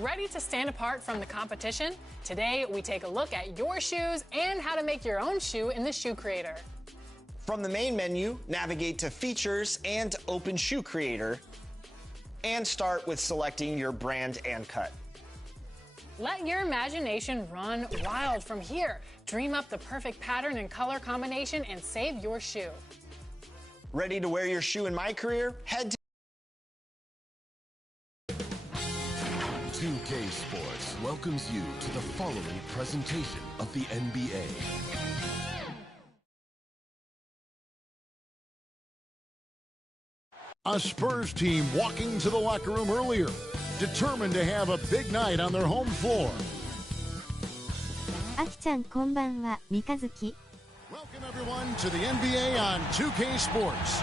Ready to stand apart from the competition? Today, we take a look at your shoes and how to make your own shoe in the Shoe Creator. From the main menu, navigate to Features and open Shoe Creator, and start with selecting your brand and cut. Let your imagination run wild from here. Dream up the perfect pattern and color combination and save your shoe. Ready to wear your shoe in my career? Head to 2K Sports welcomes you to the following presentation of the NBA. A Spurs team walking to the locker room earlier, determined to have a big night on their home floor. あきちゃんこんばんは、三日月。 Welcome everyone to the NBA on 2K Sports.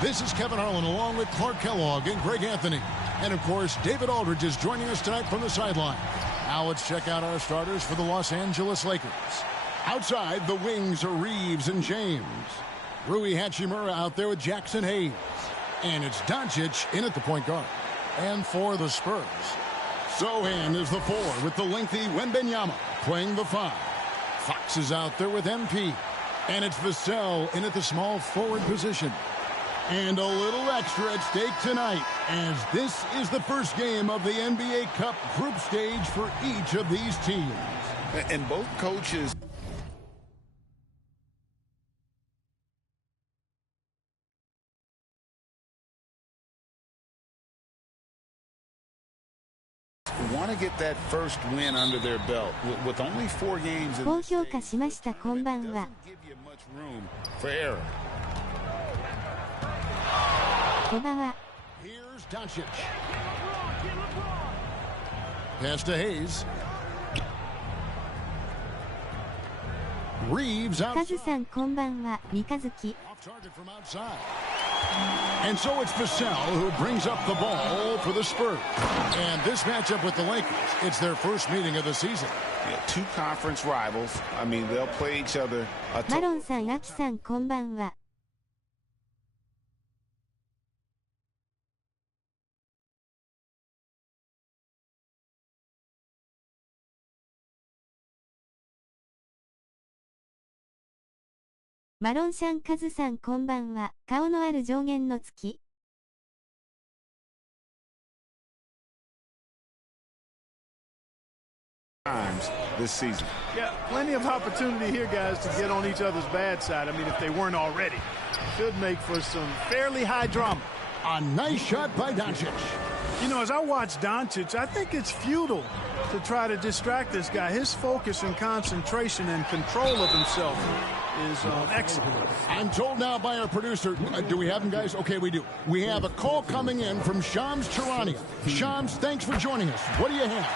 This is Kevin Harlan along with Clark Kellogg and Greg Anthony. And of course, David Aldridge is joining us tonight from the sideline. Now let's check out our starters for the Los Angeles Lakers. Outside, the wings are Reeves and James. Rui Hachimura out there with Jackson Hayes. And it's Doncic in at the point guard. And for the Spurs, Sohan is the 4 with the lengthy Wembanyama playing the 5. Fox is out there with MP. And it's Vassell in at the small forward position. And a little extra at stake tonight, as this is the first game of the NBA Cup group stage for each of these teams. And both coaches want to get that first win under their belt. With only 4 games in the season, it doesn't give you much room for error. Here's Doncic. Pass to Hayes. Reeves out. カズさんこんばんは、三日月。 Off target from outside. And so it's Vassell who brings up the ball for the Spurs. And this matchup with the Lakers, it's their first meeting of the season. Yeah, 2 conference rivals. I mean, they'll play each other. マロンさん、アキさんこんばんは。 マロンシャンカズさんこんばんは。顔のある上限の月。 times this season. Yeah, plenty of opportunity here, guys, to get on each other's bad side. I mean, if they weren't already. Should make for some fairly high drama. A nice shot by Doncic. You know, as I watch Doncic, I think it's futile to try to distract this guy. His focus and concentration and control of himself is excellent. I'm told now by our producer, do we have him, guys? Okay, we do. We have a call coming in from Shams Charania. Shams, thanks for joining us. What do you have?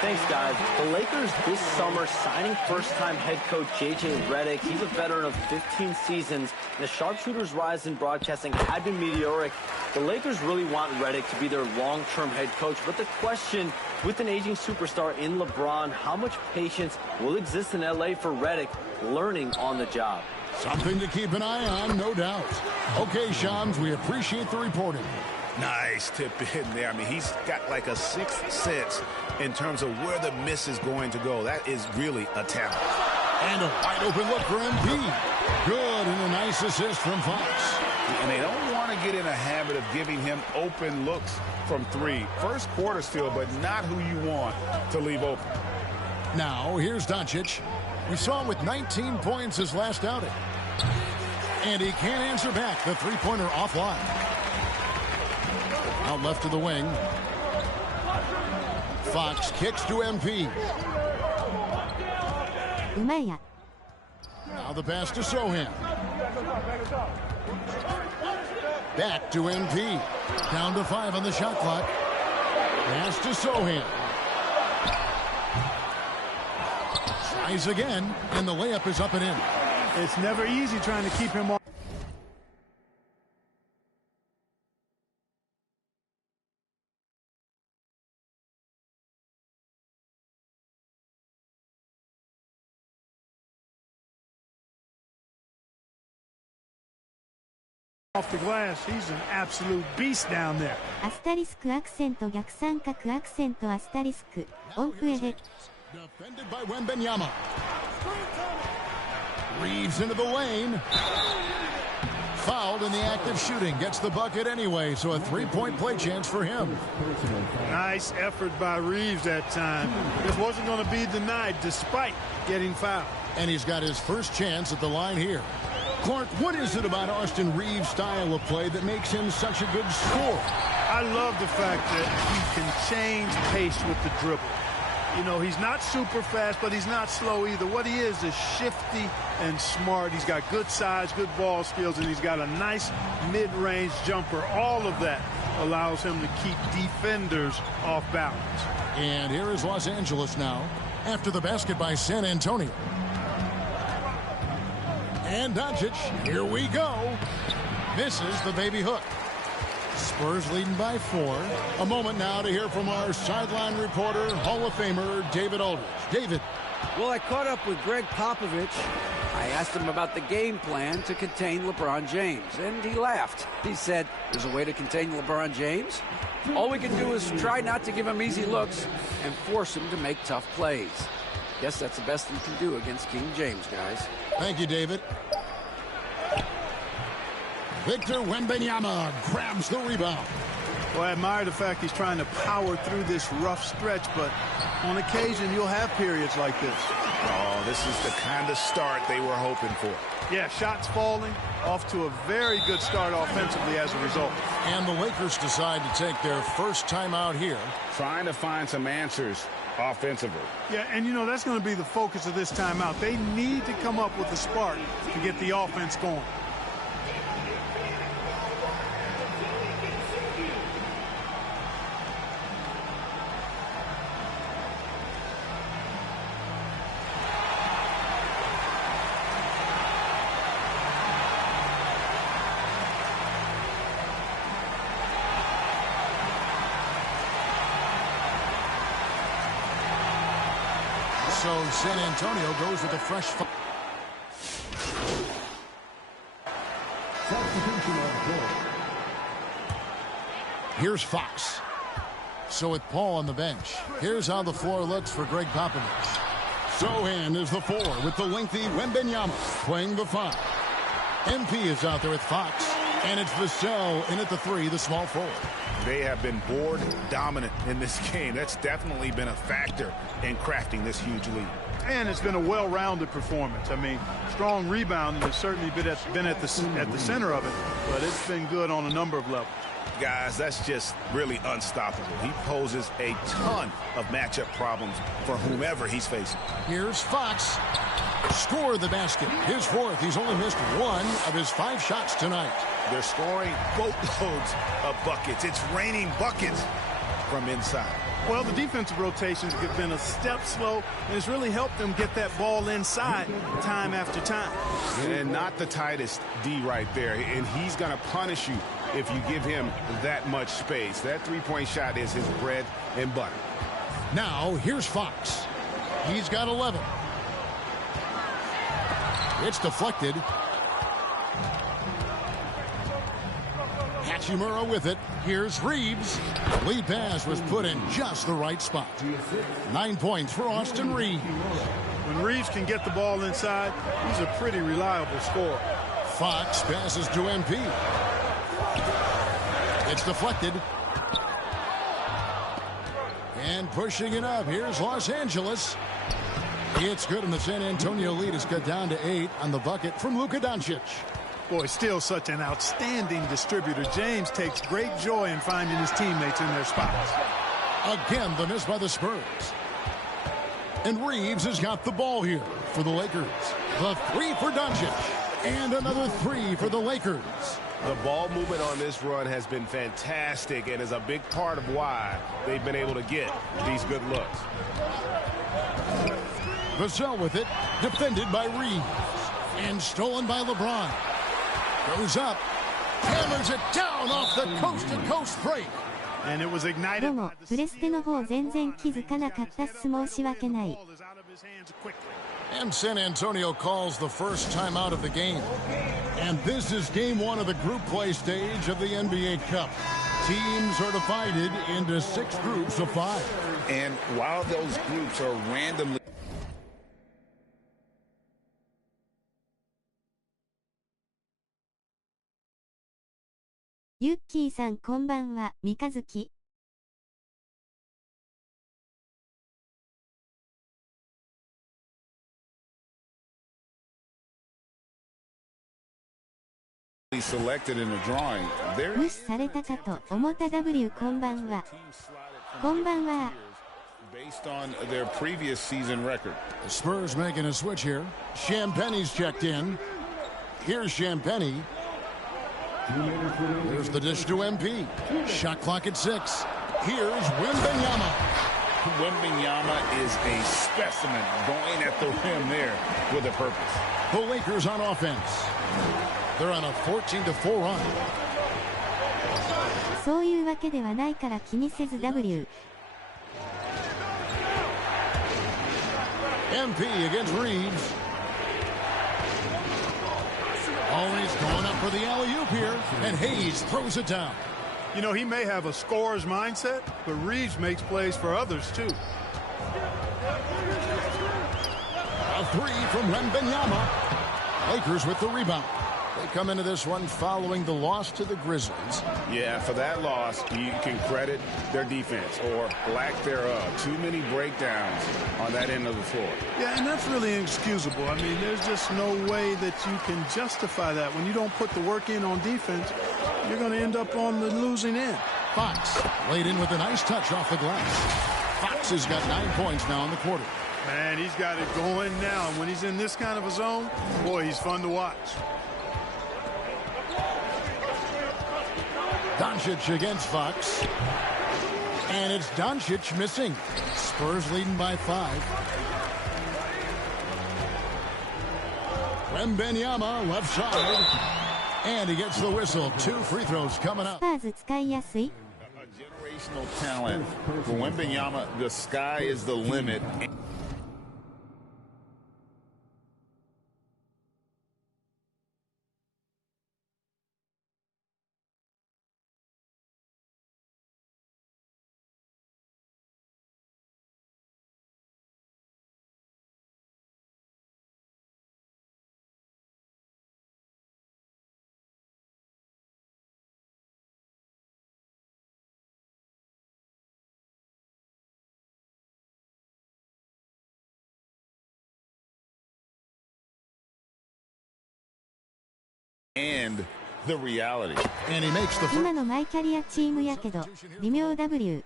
Thanks, guys. The Lakers this summer signing first-time head coach J.J. Redick. He's a veteran of 15 seasons. And the sharpshooter's rise in broadcasting had been meteoric. The Lakers really want Redick to be their long-term head coach. But the question, with an aging superstar in LeBron, how much patience will exist in L.A. for Redick learning on the job? Something to keep an eye on, no doubt. Okay, Shams, we appreciate the reporting. Nice tip in there. I mean, he's got like a sixth sense in terms of where the miss is going to go. That is really a talent. And a wide open look for MP. Good, and a nice assist from Fox. And they don't want to get in a habit of giving him open looks from 3. First quarter still, but not who you want to leave open. Now, here's Doncic. We saw him with 19 points his last outing. And he can't answer back the three-pointer offline. Out left to the wing. Fox kicks to MP. Now the pass to Sohan. Back to MP. Down to 5 on the shot clock. Pass to Sohan. Tries again, and the layup is up and in. It's never easy trying to keep him off. Off the glass, he's an absolute beast down there. アスタリスクアクセント逆三角アクセントアスタリスクオンフエヘ Defended by Wembanyama. Reeves into the lane. Fouled in the act of shooting. Gets the bucket anyway, so a three-point play chance for him. Nice effort by Reeves that time. This wasn't going to be denied despite getting fouled. And he's got his first chance at the line here. Clark, what is it about Austin Reeves' style of play that makes him such a good scorer? I love the fact that he can change pace with the dribble. You know, he's not super fast, but he's not slow either. What he is shifty and smart. He's got good size, good ball skills, and he's got a nice mid-range jumper. All of that allows him to keep defenders off balance. And here is Los Angeles now, after the basket by San Antonio. And Doncic, here we go. Misses the baby hook. Spurs leading by 4. A moment now to hear from our sideline reporter, Hall of Famer David Aldridge. David. Well, I caught up with Greg Popovich. I asked him about the game plan to contain LeBron James, and he laughed. He said, there's a way to contain LeBron James. All we can do is try not to give him easy looks and force him to make tough plays. Guess that's the best you can do against King James, guys. Thank you, David. Victor Wembanyama grabs the rebound. Well, I admire the fact he's trying to power through this rough stretch, but on occasion you'll have periods like this. Oh, this is the kind of start they were hoping for. Yeah, shots falling, off to a very good start offensively as a result. And the Lakers decide to take their first timeout here. Trying to find some answers offensively. Yeah, and you know, that's going to be the focus of this timeout. They need to come up with a spark to get the offense going. So San Antonio goes with a fresh Here's Fox. So with Paul on the bench, here's how the floor looks for Greg Popovich. Sohan is the 4 with the lengthy Wembanyama playing the 5. MP is out there with Fox, and it's Vassell in at the 3, the small forward. They have been board dominant in this game. That's definitely been a factor in crafting this huge lead. And it's been a well-rounded performance. I mean, strong rebounding has certainly been at the center of it, but it's been good on a number of levels. Guys, that's just really unstoppable. He poses a ton of matchup problems for whomever he's facing. Here's Fox. Score the basket. His 4th. He's only missed 1 of his 5 shots tonight. They're scoring boatloads of buckets. It's raining buckets from inside. Well, the defensive rotations have been a step slow, and it's really helped them get that ball inside time after time. And not the tightest D right there, and he's going to punish you if you give him that much space. That three-point shot is his bread and butter. Now, here's Fox. He's got 11. It's deflected. Hachimura with it. Here's Reeves. Lead pass was put in just the right spot. 9 points for Austin Reeves. When Reeves can get the ball inside, he's a pretty reliable scorer. Fox passes to MP. It's deflected. And pushing it up, here's Los Angeles. It's good, and the San Antonio lead is cut down to 8 on the bucket from Luka Doncic. Boy, still such an outstanding distributor. James takes great joy in finding his teammates in their spots. Again, the miss by the Spurs. And Reeves has got the ball here for the Lakers. The 3 for Doncic. And another 3 for the Lakers. The ball movement on this run has been fantastic and is a big part of why they've been able to get these good looks. Vassell with it, defended by Reeves. And stolen by LeBron. Goes up, hammers it down off the coast-to-coast break. And it was ignited. どうも、プレステの方全然気づかなかったっす。申し訳ない。 And San Antonio calls the first time out of the game. And this is game one of the group play stage of the NBA Cup. Teams are divided into 6 groups of 5. And while those groups are randomly...ユッキーさんこんばんは、三日月。selected in the drawing. 無視されたかと思った W こんばんは。こんばんは。Based on their previous season record. The Spurs making a switch here. Champagne's checked in. Here's Champagne. There's the dish to MP. Shot clock at 6. Here's Wembanyama. Wembanyama is a specimen going at the rim there with a purpose. The Lakers on offense. They're on a 14-4 run. そういうわけではないから気にせず W. MP against Reeves. Always going up for the alley-oop here, and Hayes throws it down. You know, he may have a scorer's mindset, but Reeves makes plays for others, too. A 3 from Wembanyama. Lakers with the rebound. They come into this one following the loss to the Grizzlies. Yeah, for that loss, you can credit their defense or lack thereof. Too many breakdowns on that end of the floor. Yeah, and that's really inexcusable. I mean, there's just no way that you can justify that. When you don't put the work in on defense, you're going to end up on the losing end. Fox laid in with a nice touch off the glass. Fox has got 9 points now in the quarter. Man, he's got it going now. And when he's in this kind of a zone, boy, he's fun to watch. Doncic against Fox. And it's Doncic missing. Spurs leading by 5. Wembanyama left side. And he gets the whistle. 2 free throws coming up. スパーズ使いやすい。 Generational talent. For Wembanyama, the sky is the limit. And the reality. And he makes the 今のマイキャリアチームやけど、微妙 W.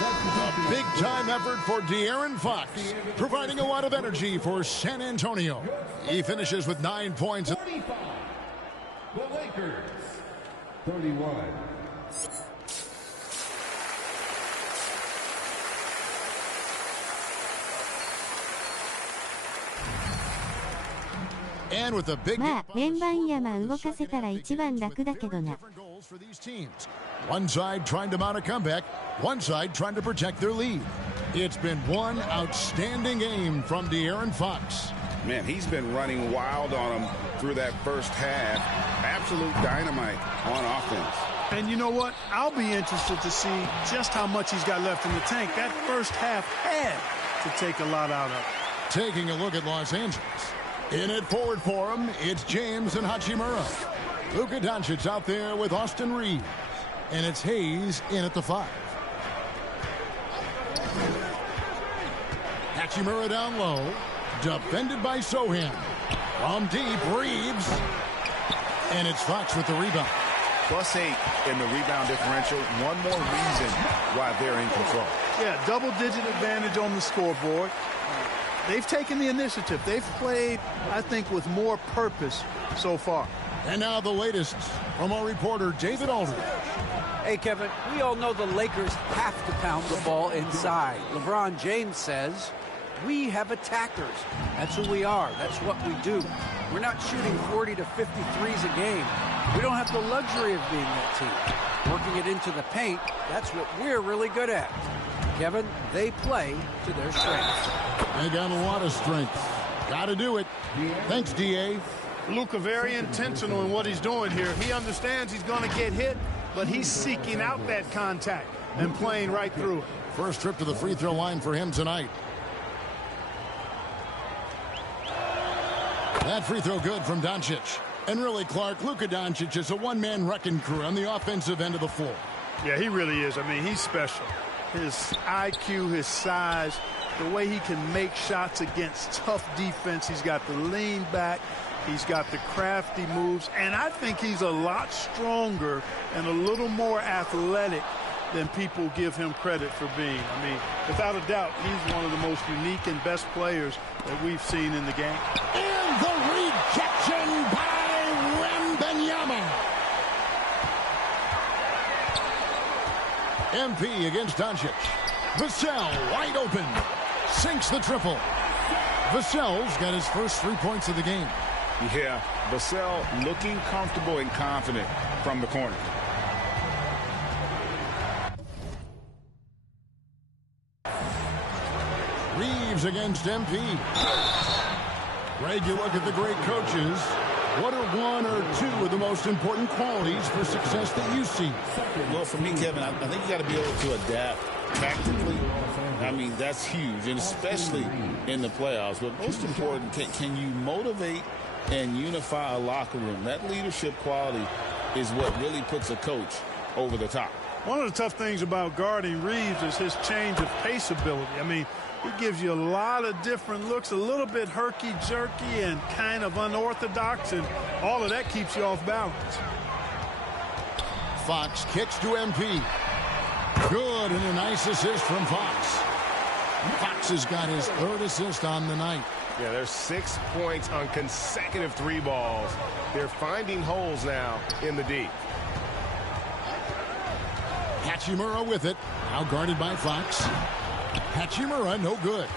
A big-time effort for De'Aaron Fox, providing a lot of energy for San Antonio. He finishes with 9 points. 35. The Lakers, 31. And with a big まあ、ウェンバンヤマ動かせたら一番楽だけどな。One side trying to mount a comeback, one side trying to protect their lead. It's been one outstanding game from De'Aaron Fox. Man, he's been running wild on him through that first half. Absolute dynamite on offense. And you know what? I'll be interested to see just how much he's got left in the tank. That first half had to take a lot out of it. Taking a look at Los Angeles. In it forward for him, it's James and Hachimura. Luka Doncic out there with Austin Reeves. And it's Hayes in at the 5. Hachimura down low. Defended by Sohan. From deep, Reeves. And it's Fox with the rebound. +8 in the rebound differential. One more reason why they're in control. Yeah, double-digit advantage on the scoreboard. They've taken the initiative. They've played, I think, with more purpose so far. And now the latest from our reporter, David Aldridge. Hey, Kevin, we all know the Lakers have to pound the ball inside. LeBron James says, we have attackers. That's who we are. That's what we do. We're not shooting 40 to 53s a game. We don't have the luxury of being that team. Working it into the paint, that's what we're really good at. Kevin, they play to their strengths. They got a lot of strength. Got to do it. Thanks, D.A. Luka very intentional in what he's doing here. He understands he's going to get hit, but he's seeking out that contact and playing right through it. First trip to the free throw line for him tonight. That free throw good from Doncic. And really, Clark, Luka Doncic is a one-man wrecking crew on the offensive end of the floor. Yeah, he really is. I mean, he's special. His IQ, his size, the way he can make shots against tough defense. He's got the lean back. He's got the crafty moves. And I think he's a lot stronger and a little more athletic than people give him credit for being. I mean, without a doubt, he's one of the most unique and best players that we've seen in the game. And the rejection by Wembanyama. MP against Doncic. Vassell wide open. Sinks the triple. Vassell's got his first 3 points of the game. Yeah, Vassell looking comfortable and confident from the corner. Reeves against MP. Greg, you look at the great coaches. What are one or two of the most important qualities for success that you see? Well, for me, Kevin, I think you got to be able to adapt tactically. I mean, that's huge, and especially in the playoffs. But most important, can you motivate and unify a locker room? That leadership quality is what really puts a coach over the top. One of the tough things about guarding Reeves is his change of pace ability. I mean, he gives you a lot of different looks, a little bit herky-jerky and kind of unorthodox, and all of that keeps you off balance. Fox kicks to MP. Good, and a nice assist from Fox. Fox has got his third assist on the night. Yeah, there's 6 points on consecutive 3 balls. They're finding holes now in the D. Hachimura with it. Now guarded by Fox. Hachimura, no good.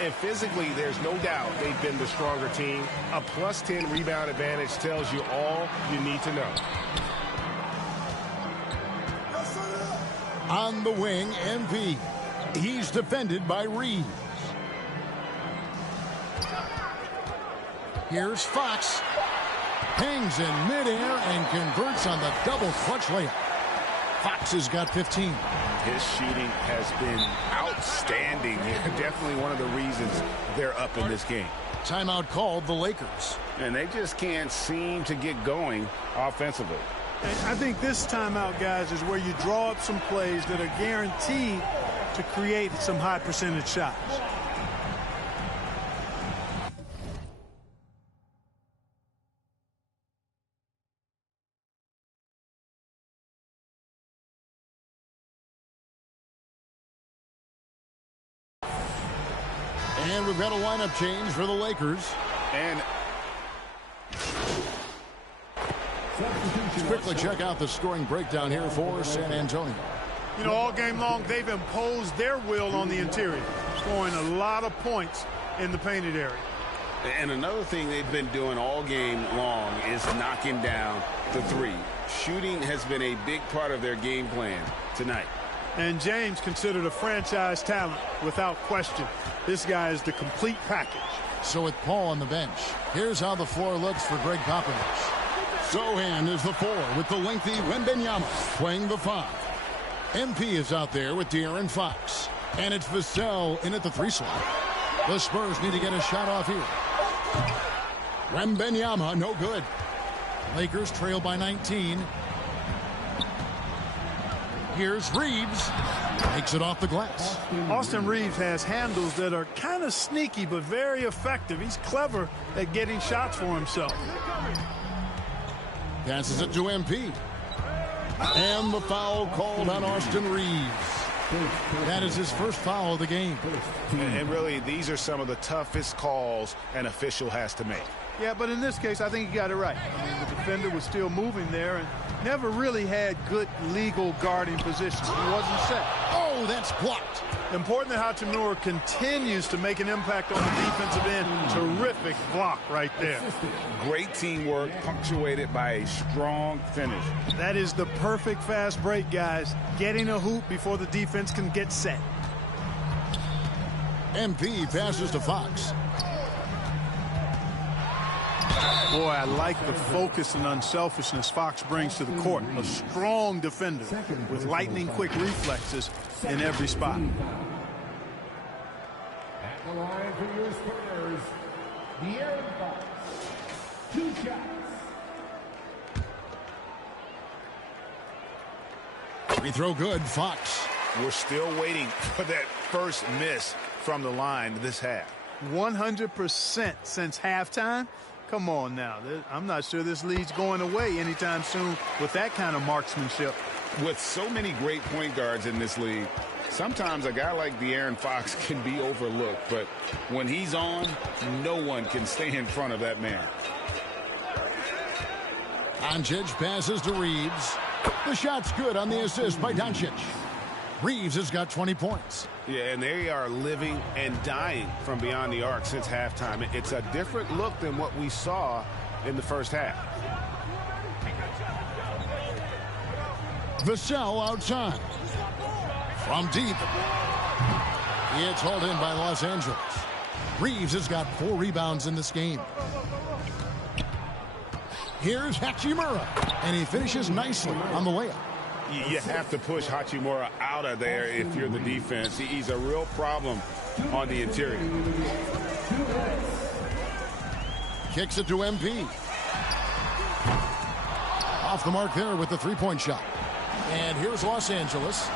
And physically, there's no doubt they've been the stronger team. A +10 rebound advantage tells you all you need to know. On the wing, MP. He's defended by Reeves. Here's Fox. Hangs in midair and converts on the double clutch layup. Fox has got 15. His shooting has been outstanding. Definitely one of the reasons they're up in this game. Timeout called the Lakers. And they just can't seem to get going offensively. And I think this timeout, guys, is where you draw up some plays that are guaranteed to create some high percentage shots. And we've got a lineup change for the Lakers. And let's quickly check out the scoring breakdown here for San Antonio. You know, all game long, they've imposed their will on the interior, scoring a lot of points in the painted area. And another thing they've been doing all game long is knocking down the three. Shooting has been a big part of their game plan tonight. And James considered a franchise talent without question. This guy is the complete package. So with Paul on the bench, here's how the floor looks for Greg Popovich. Sohan is the 4 with the lengthy Wembanyama playing the 5. MP is out there with De'Aaron Fox. And it's Vassell in at the 3 slot. The Spurs need to get a shot off here. Wembanyama, no good. Lakers trail by 19. Here's Reeves. Makes it off the glass. Austin Reeves has handles that are kind of sneaky but very effective. He's clever at getting shots for himself. Passes it to MP. And the foul called on Austin Reeves. That is his first foul of the game. And really, these are some of the toughest calls an official has to make. Yeah, but in this case, I think he got it right. I mean, the defender was still moving there and never really had good legal guarding position. He wasn't set. Oh, that's blocked. Important that Hachimura continues to make an impact on the defensive end. Terrific block right there. Great teamwork punctuated by a strong finish. That is the perfect fast break, guys. Getting a hoop before the defense can get set. MP passes to Fox. Boy, I like the focus and unselfishness Fox brings to the court. A strong defender with lightning-quick reflexes in every spot. At the line for your Spurs, the Aaron Fox. 2 shots. Free throw good, Fox. We're still waiting for that first miss from the line this half. 100% since halftime? Come on now. I'm not sure this lead's going away anytime soon with that kind of marksmanship. With so many great point guards in this league, sometimes a guy like De'Aaron Fox can be overlooked, but when he's on, no one can stay in front of that man. Doncic passes to Reeves. The shot's good on the assist by Doncic. Reeves has got 20 points. Yeah, and they are living and dying from beyond the arc since halftime. It's a different look than what we saw in the first half. Vassell outside. From deep. It's hauled in by Los Angeles. Reeves has got 4 rebounds in this game. Here's Hachimura, and he finishes nicely on the layup. You have to push Hachimura out of there if you're the defense. He's a real problem on the interior. Kicks it to MP. Off the mark there with the three-point shot. And here's Los Angeles.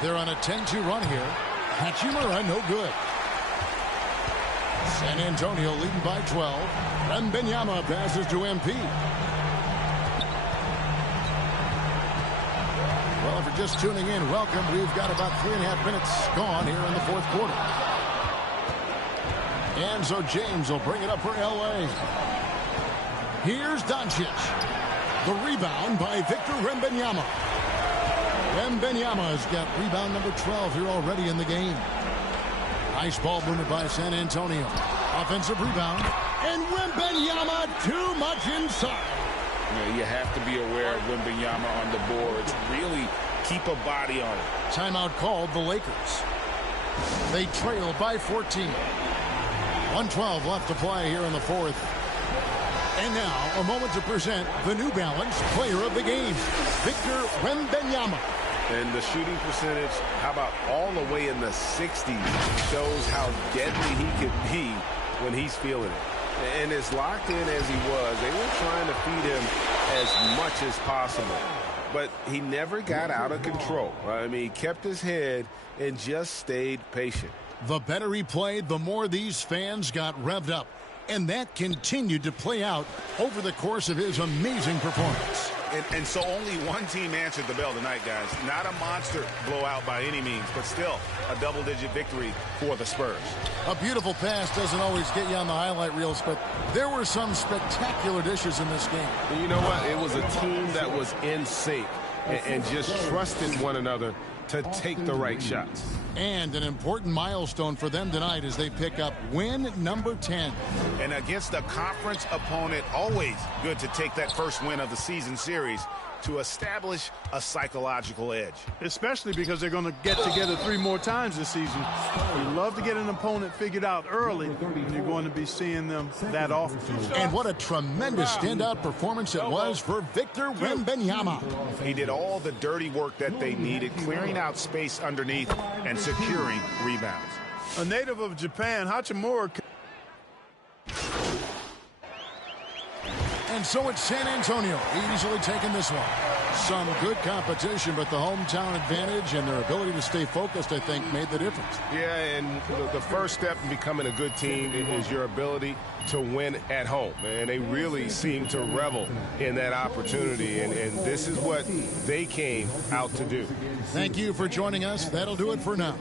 They're on a 10-2 run here. Hachimura, no good. San Antonio leading by 12. Wembanyama passes to MP. Well, if you're just tuning in, welcome. We've got about 3.5 minutes gone here in the fourth quarter. And so James will bring it up for L.A. Here's Doncic. The rebound by Victor Wembanyama. Wembanyama has got rebound number 12 here already in the game. Nice ball movement by San Antonio. Offensive rebound. And Wembanyama too much inside. You have to be aware of Wembanyama on the boards. Really keep a body on it. Timeout called the Lakers. They trail by 14. 1:12 left to play here in the fourth. And now a moment to present the New Balance Player of the Game, Victor Wembanyama. And the shooting percentage, how about all the way in the 60s, shows how deadly he could be when he's feeling it. And as locked in as he was, they were trying to feed him as much as possible. But he never got out of control. I mean, he kept his head and just stayed patient. The better he played, the more these fans got revved up. And that continued to play out over the course of his amazing performance. And so only one team answered the bell tonight, guys. Not a monster blowout by any means, but still a double-digit victory for the Spurs. A beautiful pass doesn't always get you on the highlight reels, but there were some spectacular dishes in this game. And you know what? It was a team that was in sync and just trusted one another to take the right shots. And an important milestone for them tonight as they pick up win number 10. And against a conference opponent, always good to take that first win of the season series to establish a psychological edge. Especially because they're going to get together 3 more times this season. You love to get an opponent figured out early, and you're going to be seeing them that often. And what a tremendous standout performance it was for Victor Wembanyama. He did all the dirty work that they needed, clearing out space underneath and securing rebounds. A native of Japan, Hachimura. And so it's San Antonio easily taking this one. Some good competition, but the hometown advantage and their ability to stay focused, I think, made the difference. Yeah, and the first step in becoming a good team is your ability to win at home. And they really seem to revel in that opportunity, and this is what they came out to do. Thank you for joining us. That'll do it for now.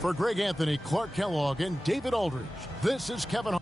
For Greg Anthony, Clark Kellogg, and David Aldridge, this is Kevin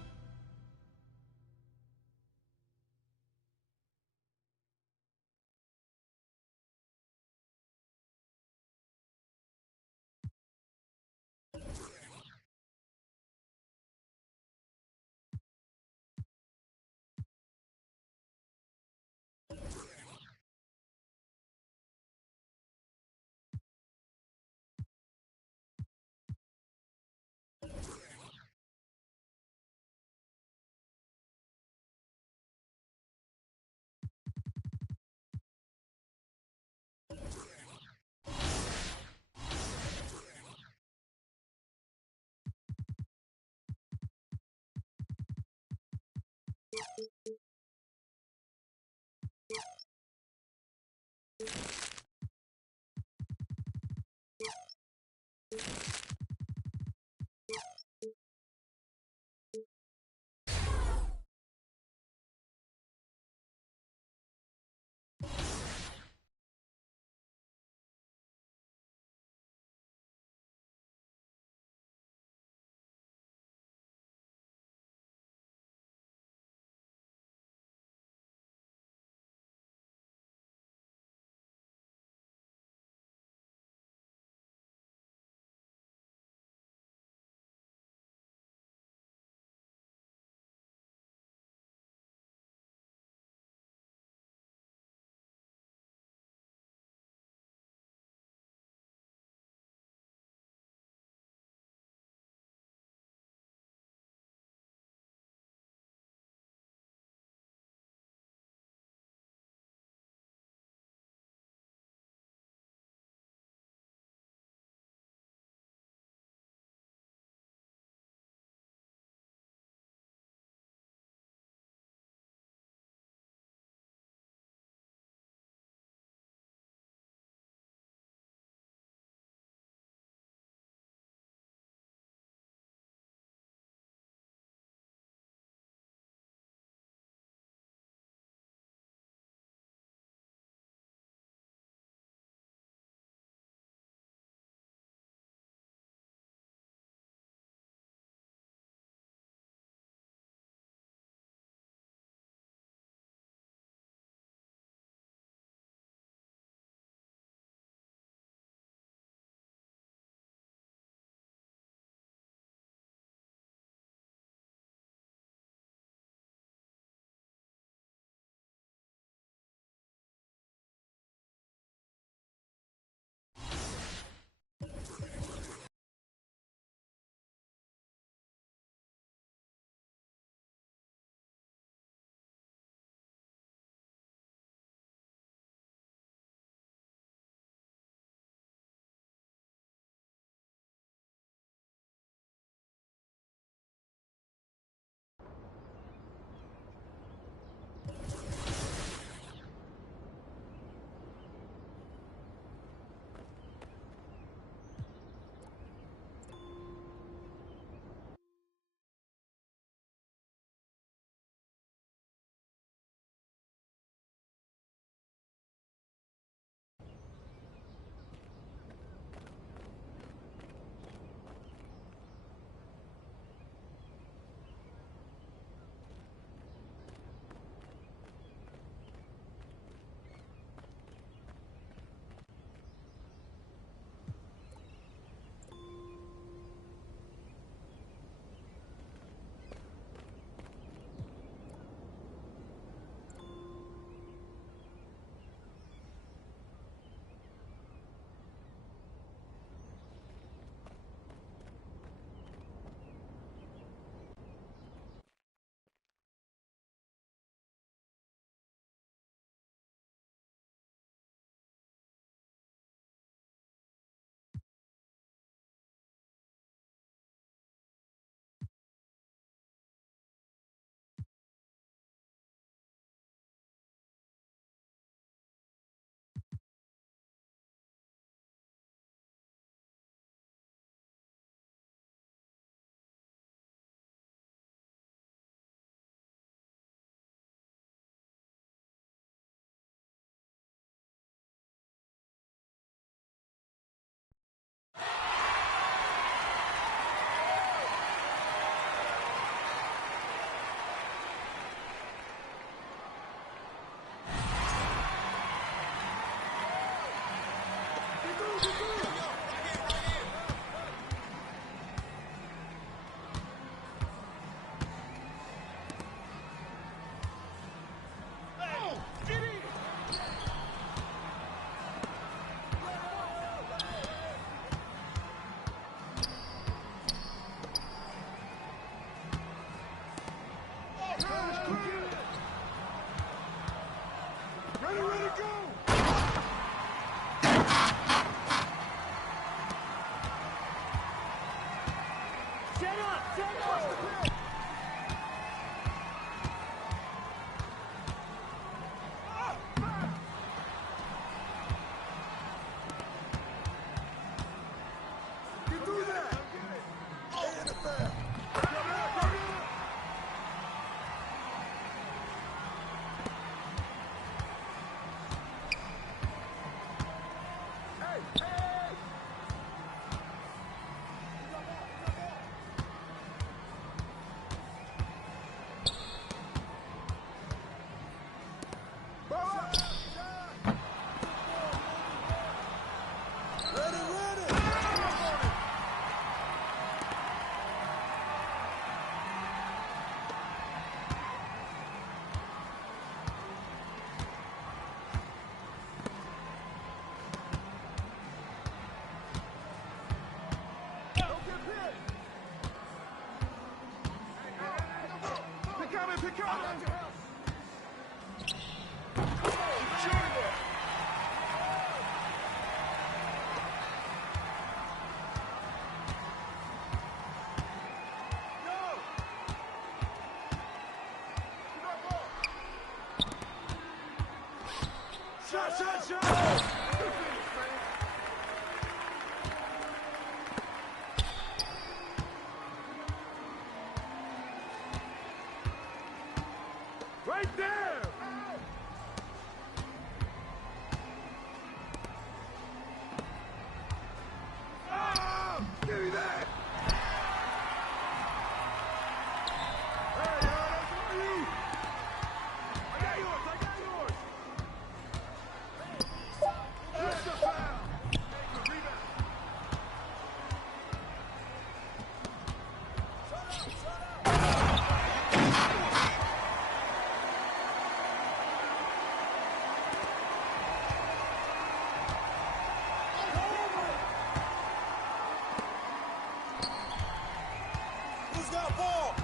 Right there! Oh, give me that! Hey, that's for you! I got yours, I got yours! That's the foul! Good rebound. Who's got ball?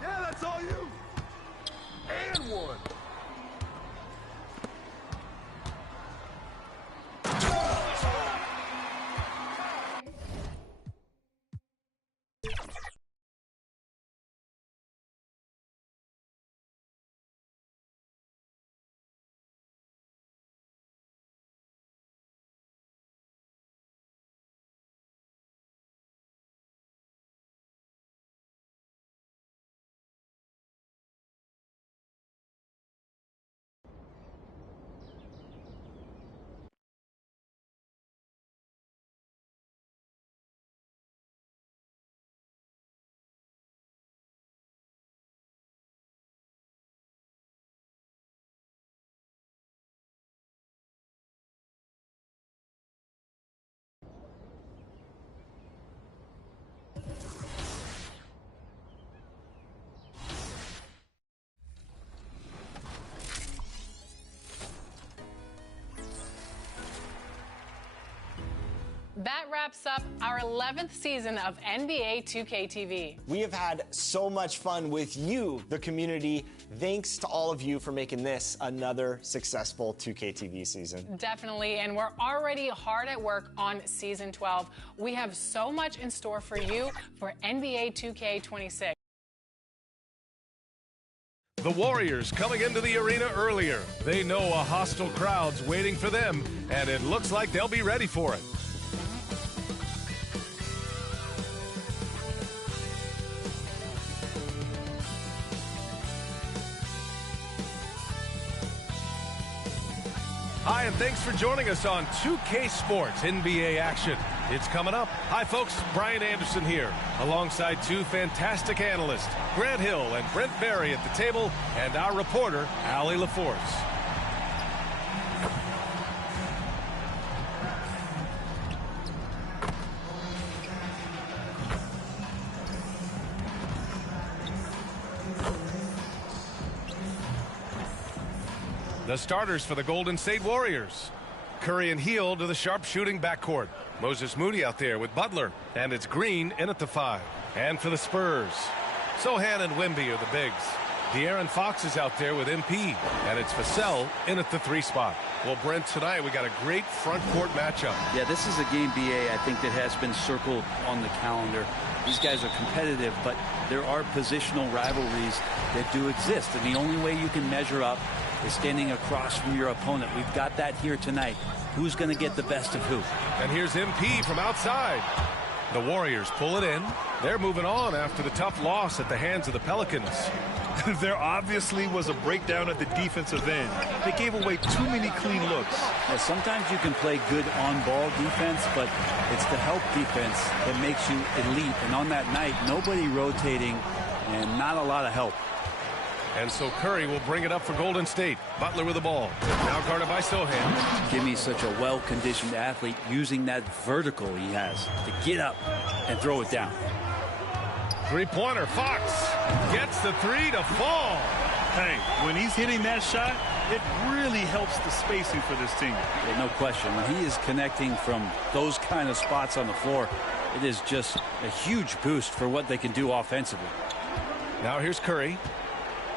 Yeah, that's all you. And one. That wraps up our 11th season of NBA 2K TV. We have had so much fun with you, the community. Thanks to all of you for making this another successful 2K TV season. Definitely, and we're already hard at work on season 12. We have so much in store for you for NBA 2K26. The Warriors coming into the arena earlier. They know a hostile crowd's waiting for them, and it looks like they'll be ready for it. Hi, and thanks for joining us on 2K Sports NBA action. It's coming up. Hi, folks. Brian Anderson here, alongside two fantastic analysts, Grant Hill and Brent Barry at the table, and our reporter, Allie LaForce. The starters for the Golden State Warriors. Curry and Hield to the sharpshooting backcourt. Moses Moody out there with Butler. And it's Green in at the 5. And for the Spurs, Sohan and Wemby are the bigs. De'Aaron Fox is out there with MP. And it's Vassell in at the 3 spot. Well, Brent, tonight we got a great front court matchup. Yeah, this is a game, BA, I think that has been circled on the calendar. These guys are competitive, but there are positional rivalries that do exist. And the only way you can measure up is standing across from your opponent. We've got that here tonight. Who's going to get the best of who? And here's MP from outside. The Warriors pull it in. They're moving on after the tough loss at the hands of the Pelicans. There obviously was a breakdown at the defensive end. They gave away too many clean looks. Yeah, sometimes you can play good on-ball defense, but it's the help defense that makes you elite. And on that night, nobody rotating and not a lot of help. And so Curry will bring it up for Golden State. Butler with the ball. Now guarded by Sohan. Jimmy's such a well-conditioned athlete, using that vertical he has to get up and throw it down. Three-pointer. Fox gets the 3 to fall. Hey, when he's hitting that shot, it really helps the spacing for this team. Yeah, no question. When he is connecting from those kind of spots on the floor, it is just a huge boost for what they can do offensively. Now here's Curry.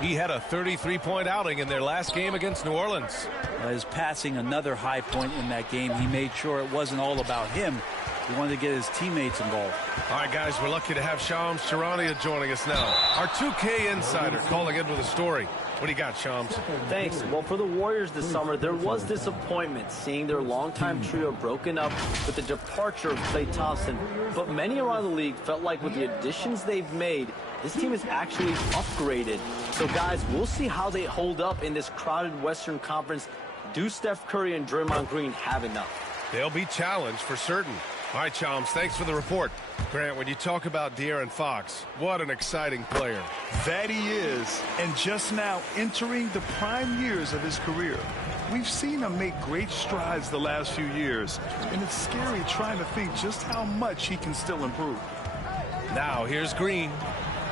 He had a 33-point outing in their last game against New Orleans. His passing, another high point in that game. He made sure it wasn't all about him. He wanted to get his teammates involved. All right, guys, we're lucky to have Shams Charania joining us now. Our 2K insider calling in with a story. What do you got, Shams? Thanks. Well, for the Warriors this summer, there was disappointment seeing their longtime trio broken up with the departure of Klay Thompson. But many around the league felt like with the additions they've made, this team is actually upgraded. So, guys, we'll see how they hold up in this crowded Western Conference. Do Steph Curry and Draymond Green have enough? They'll be challenged for certain. All right, Shams, thanks for the report. Grant, when you talk about De'Aaron Fox, what an exciting player. That he is, and just now entering the prime years of his career. We've seen him make great strides the last few years, and it's scary trying to think just how much he can still improve. Now, here's Green.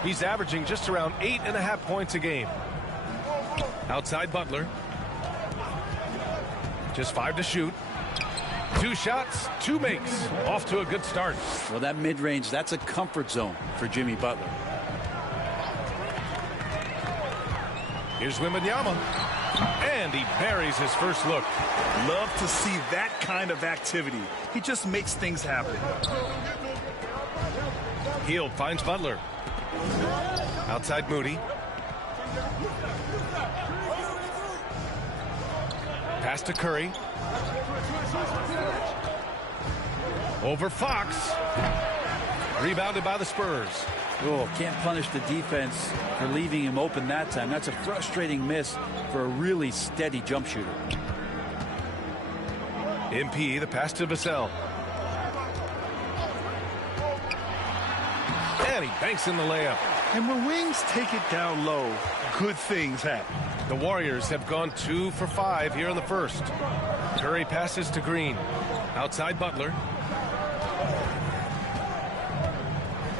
He's averaging just around 8.5 points a game. Outside Butler. Just 5 to shoot. 2 shots, 2 makes. Off to a good start. Well, that mid-range, that's a comfort zone for Jimmy Butler. Here's Wembanyama. And he buries his first look. Love to see that kind of activity. He just makes things happen. Hield finds Butler. Outside Moody. Pass to Curry. Over Fox. Rebounded by the Spurs. Oh, can't punish the defense for leaving him open that time. That's a frustrating miss for a really steady jump shooter. MP, the pass to Vassell. And he banks in the layup. And when wings take it down low, good things happen. The Warriors have gone 2 for 5 here in the first. Curry passes to Green. Outside Butler.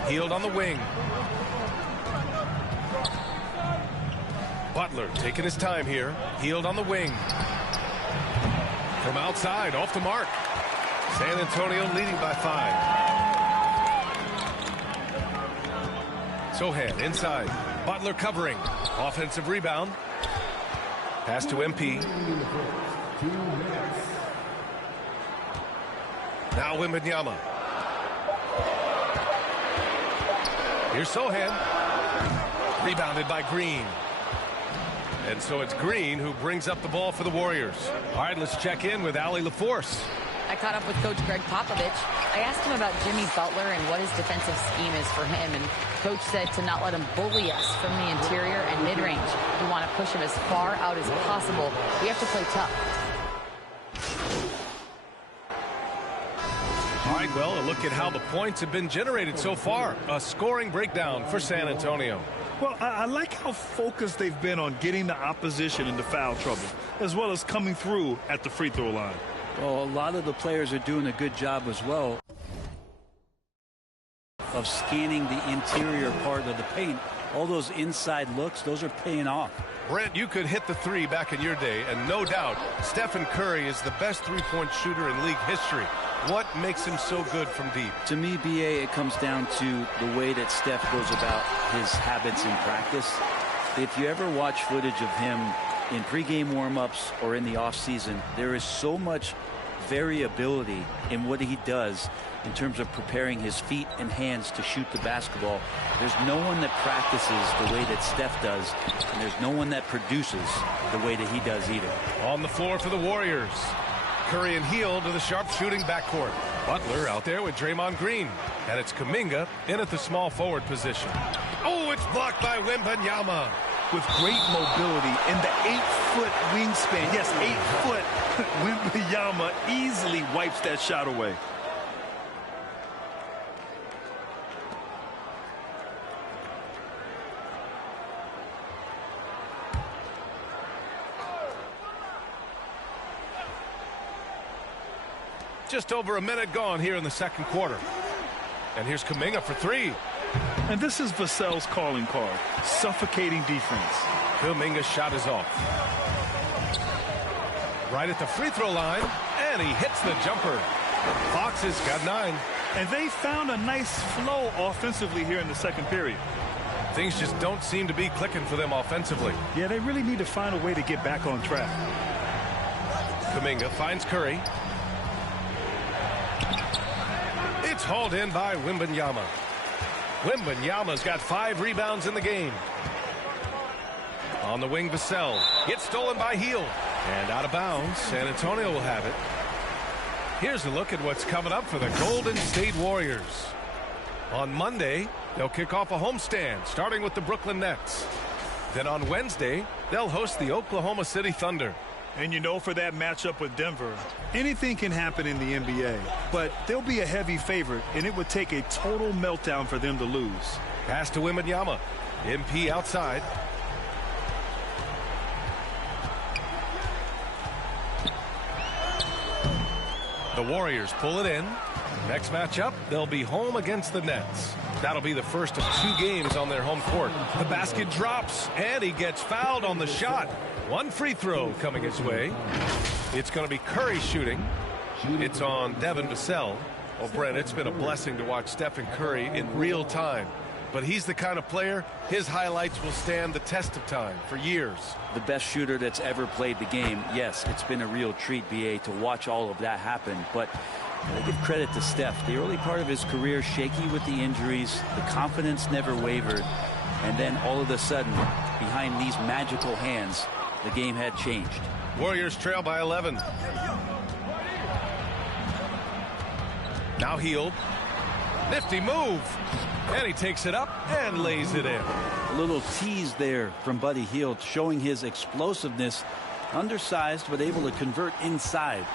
Hield on the wing. Butler taking his time here. Hield on the wing. From outside, off the mark. San Antonio leading by 5. Sohan inside. Butler covering. Offensive rebound. Pass to MP. Now Wembanyama. Here's Sohan. Rebounded by Green. And so it's Green who brings up the ball for the Warriors. All right, let's check in with Allie LaForce. I caught up with Coach Greg Popovich. I asked him about Jimmy Butler and what his defensive scheme is for him. And Coach said to not let him bully us from the interior and mid-range. We want to push him as far out as possible. We have to play tough. All right, well, a look at how the points have been generated so far. A scoring breakdown for San Antonio. Well, I like how focused they've been on getting the opposition into foul trouble, as well as coming through at the free throw line. Well, a lot of the players are doing a good job as well of scanning the interior part of the paint. All those inside looks, those are paying off. Brent, you could hit the 3 back in your day, and no doubt, Stephen Curry is the best three-point shooter in league history. What makes him so good from deep? To me, BA, it comes down to the way that Steph goes about his habits in practice. If you ever watch footage of him in pregame warm-ups or in the offseason, there is so much variability in what he does in terms of preparing his feet and hands to shoot the basketball. There's no one that practices the way that Steph does, and there's no one that produces the way that he does either. On the floor for the Warriors. Curry and Hield to the sharp-shooting backcourt. Butler out there with Draymond Green. And it's Kuminga in at the small forward position. Oh, it's blocked by Wembanyama. With great mobility and the 8-foot wingspan. Yes, 8 foot. Wembanyama easily wipes that shot away. Just over a minute gone here in the second quarter. And here's Kuminga for 3. And this is Vassell's calling card. Suffocating defense. Kuminga's shot is off. Right at the free throw line. And he hits the jumper. Fox has got 9. And they found a nice flow offensively here in the second period. Things just don't seem to be clicking for them offensively. Yeah, they really need to find a way to get back on track. Kuminga finds Curry. It's hauled in by Wembanyama. Wembanyama's got 5 rebounds in the game. On the wing, Vassell gets stolen by Hield. And out of bounds, San Antonio will have it. Here's a look at what's coming up for the Golden State Warriors. On Monday, they'll kick off a homestand, starting with the Brooklyn Nets. Then on Wednesday, they'll host the Oklahoma City Thunder. And you know, for that matchup with Denver, anything can happen in the NBA, but they'll be a heavy favorite, and it would take a total meltdown for them to lose. Pass to Wembanyama. MP outside. The Warriors pull it in. Next matchup, they'll be home against the Nets. That'll be the first of 2 games on their home court. The basket drops, and he gets fouled on the shot. 1 free throw coming his way. It's going to be Curry shooting. It's on Devin Vassell. Well, Brent, it's been a blessing to watch Stephen Curry in real time. But he's the kind of player, his highlights will stand the test of time for years. The best shooter that's ever played the game. Yes, it's been a real treat, BA, to watch all of that happen. But I give credit to Steph. The early part of his career, shaky with the injuries. The confidence never wavered. And then all of a sudden, behind these magical hands, the game had changed. Warriors trail by 11. Now Hield. Nifty move. And he takes it up and lays it in. A little tease there from Buddy Hield, showing his explosiveness. Undersized, but able to convert inside.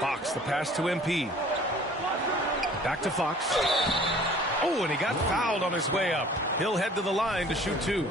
Fox, the pass to MP. Back to Fox. Oh, and he got fouled on his way up. He'll head to the line to shoot 2.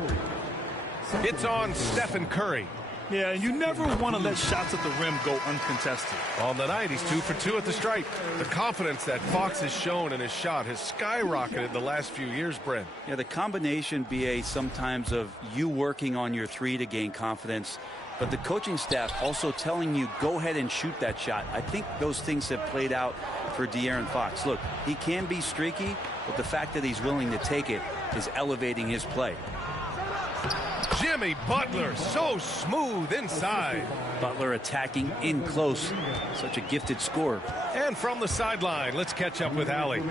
It's on Stephen Curry. Yeah, and you never want to let shots at the rim go uncontested. On the night, he's 2 for 2 at the stripe. The confidence that Fox has shown in his shot has skyrocketed the last few years, Brent. Yeah, the combination, BA, sometimes of you working on your 3 to gain confidence, but the coaching staff also telling you, go ahead and shoot that shot. I think those things have played out for De'Aaron Fox. Look, he can be streaky, but the fact that he's willing to take it is elevating his play. Jimmy Butler, so smooth inside. Butler attacking in close. Such a gifted scorer. And from the sideline, let's catch up with Allie.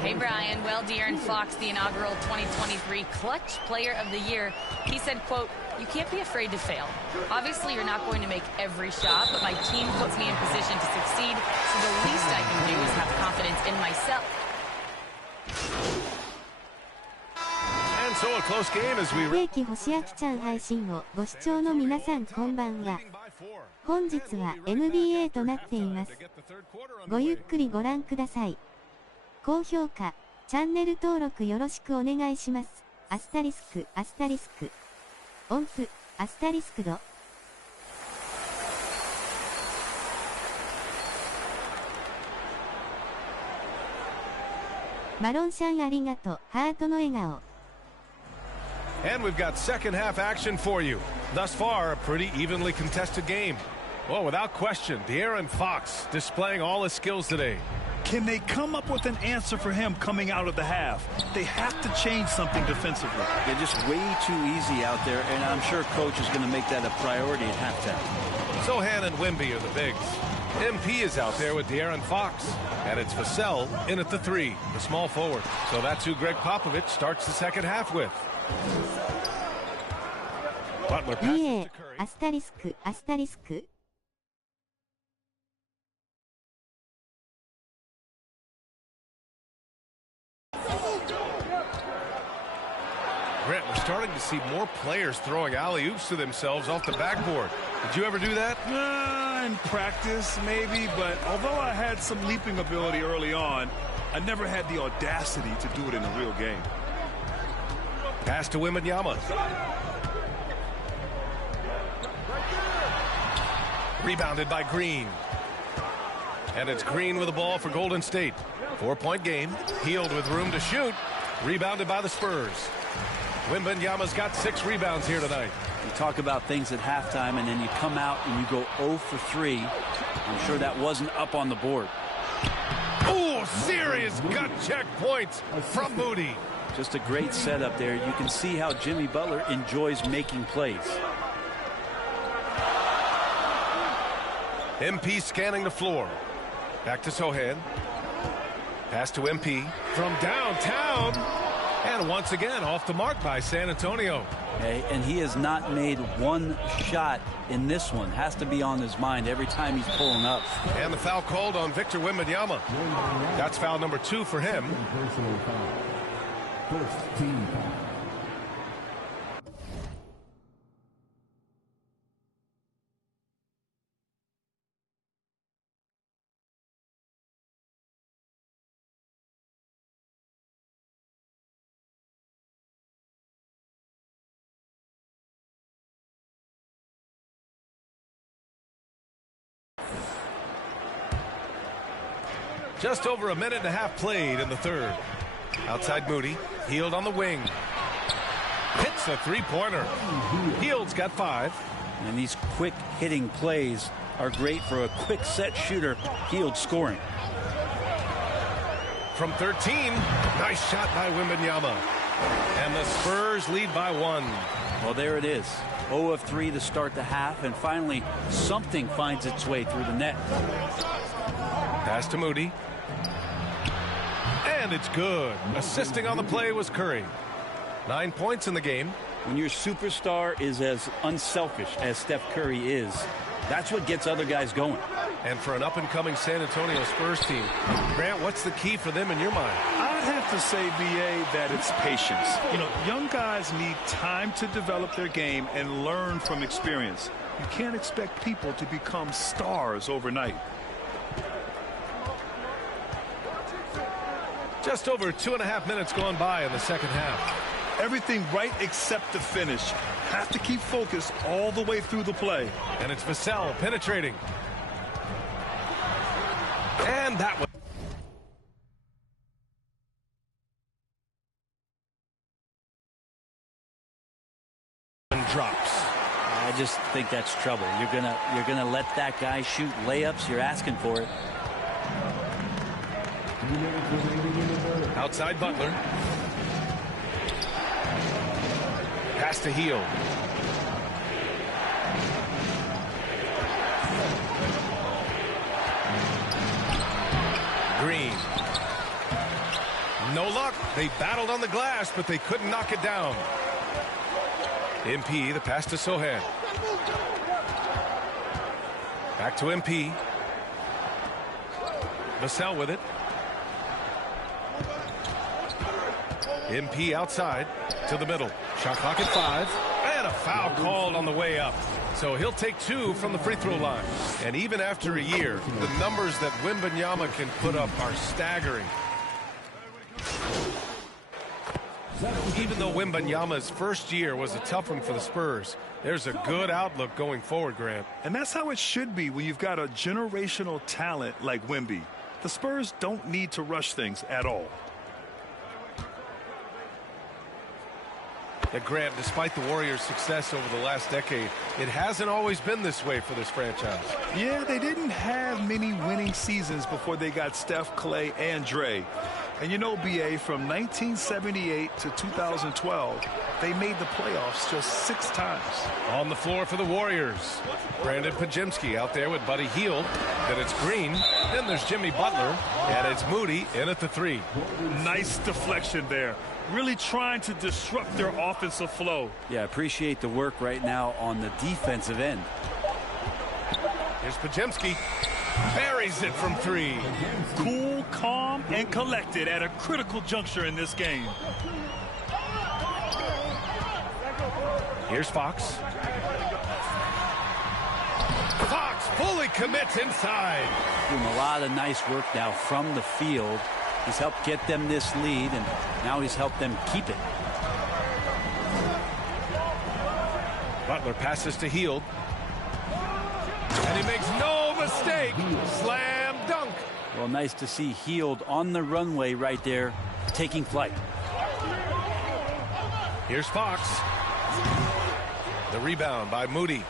Hey, Brian. Well, De'Aaron Fox, the inaugural 2023 Clutch Player of the Year, he said, quote, "You can't be afraid to fail. Obviously, you're not going to make every shot, but my team puts me in position to succeed, so the least I can do is have confidence in myself." So a close game as we 定期星明ちゃん配信をご視聴の皆さんこんばんは。本日は NBA となっています。ごゆっくりご覧ください。高評価、チャンネル登録よろしくお願いします。アスタリスク、アスタリスク。音符、アスタリスクド。マロンシャンありがとう。ハートの笑顔。And we've got second half action for you. Thus far, a pretty evenly contested game. Well, without question, De'Aaron Fox displaying all his skills today. Can they come up with an answer for him coming out of the half? They have to change something defensively. They're just way too easy out there, and I'm sure coach is going to make that a priority at halftime. Sohan and Wemby are the bigs. MP is out there with De'Aaron Fox. And it's Vassell in at the 3, the small forward. So that's who Greg Popovich starts the second half with. Butler passes to Curry. アスタリスク、アスタリスク。Grant, we're starting to see more players throwing alley-oops to themselves off the backboard. Did you ever do that? In practice, maybe, but although I had some leaping ability early on, I never had the audacity to do it in a real game. Pass to Wembanyama. Rebounded by Green. And it's Green with the ball for Golden State. 4-point game. Hield with room to shoot. Rebounded by the Spurs. Wembanyama's got 6 rebounds here tonight. You talk about things at halftime, and then you come out and you go 0 for 3. I'm sure that wasn't up on the board. Oh, serious gut check points from Moody. Just a great setup there. You can see how Jimmy Butler enjoys making plays. MP scanning the floor. Back to Sohan. Pass to MP from downtown. And once again, off the mark by San Antonio. Okay, and he has not made one shot in this one. Has to be on his mind every time he's pulling up. And the foul called on Victor Wembanyama. That's foul number 2 for him. First team foul. Just over a minute and a half played in the third. Outside Moody. Hield on the wing. Hits a three-pointer. Hield's got 5. And these quick hitting plays are great for a quick set shooter. Hield scoring. From 13. Nice shot by Wembanyama. And the Spurs lead by 1. Well, there it is. 0 of 3 to start the half. And finally, something finds its way through the net. Pass to Moody. And it's good. Assisting on the play was Curry. 9 points in the game. When your superstar is as unselfish as Steph Curry is, that's what gets other guys going. And for an up-and-coming San Antonio Spurs team, Grant, what's the key for them in your mind? I'd have to say, BA, that it's patience. You know, young guys need time to develop their game and learn from experience. You can't expect people to become stars overnight. Just over 2.5 minutes gone by in the second half. Everything right except the finish. Have to keep focused all the way through the play. And it's Vassell penetrating. And that was drops. I just think that's trouble. You're gonna let that guy shoot layups. You're asking for it. Outside Butler. Pass to Hield. Green. No luck. They battled on the glass, but they couldn't knock it down. MP, the pass to Sohan. Back to MP. Vassell with it. MP outside to the middle. Shot clock at 5. And a foul called on the way up. So he'll take 2 from the free throw line. And even after a year, the numbers that Wembanyama can put up are staggering. Even though Wembanyama's first year was a tough one for the Spurs, there's a good outlook going forward, Grant. And that's how it should be when you've got a generational talent like Wemby. The Spurs don't need to rush things at all. That Grant, despite the Warriors' success over the last decade, it hasn't always been this way for this franchise. Yeah, they didn't have many winning seasons before they got Steph, Clay, and Dre. And you know, BA, from 1978 to 2012, they made the playoffs just 6 times. On the floor for the Warriors, Brandon Pajemski out there with Buddy Hield. Then it's Green. Then there's Jimmy Butler. And it's Moody in at the 3. Nice deflection there. Really trying to disrupt their offensive flow. Yeah, appreciate the work right now on the defensive end. Here's Pajemski. Buries it from 3. Cool, calm, and collected at a critical juncture in this game. Here's Fox. Fox fully commits inside. Doing a lot of nice work now from the field. He's helped get them this lead, and now he's helped them keep it. Butler passes to Hield. And he makes no mistake. Slam dunk. Well, nice to see Hield on the runway right there, taking flight. Here's Fox. The rebound by Moody.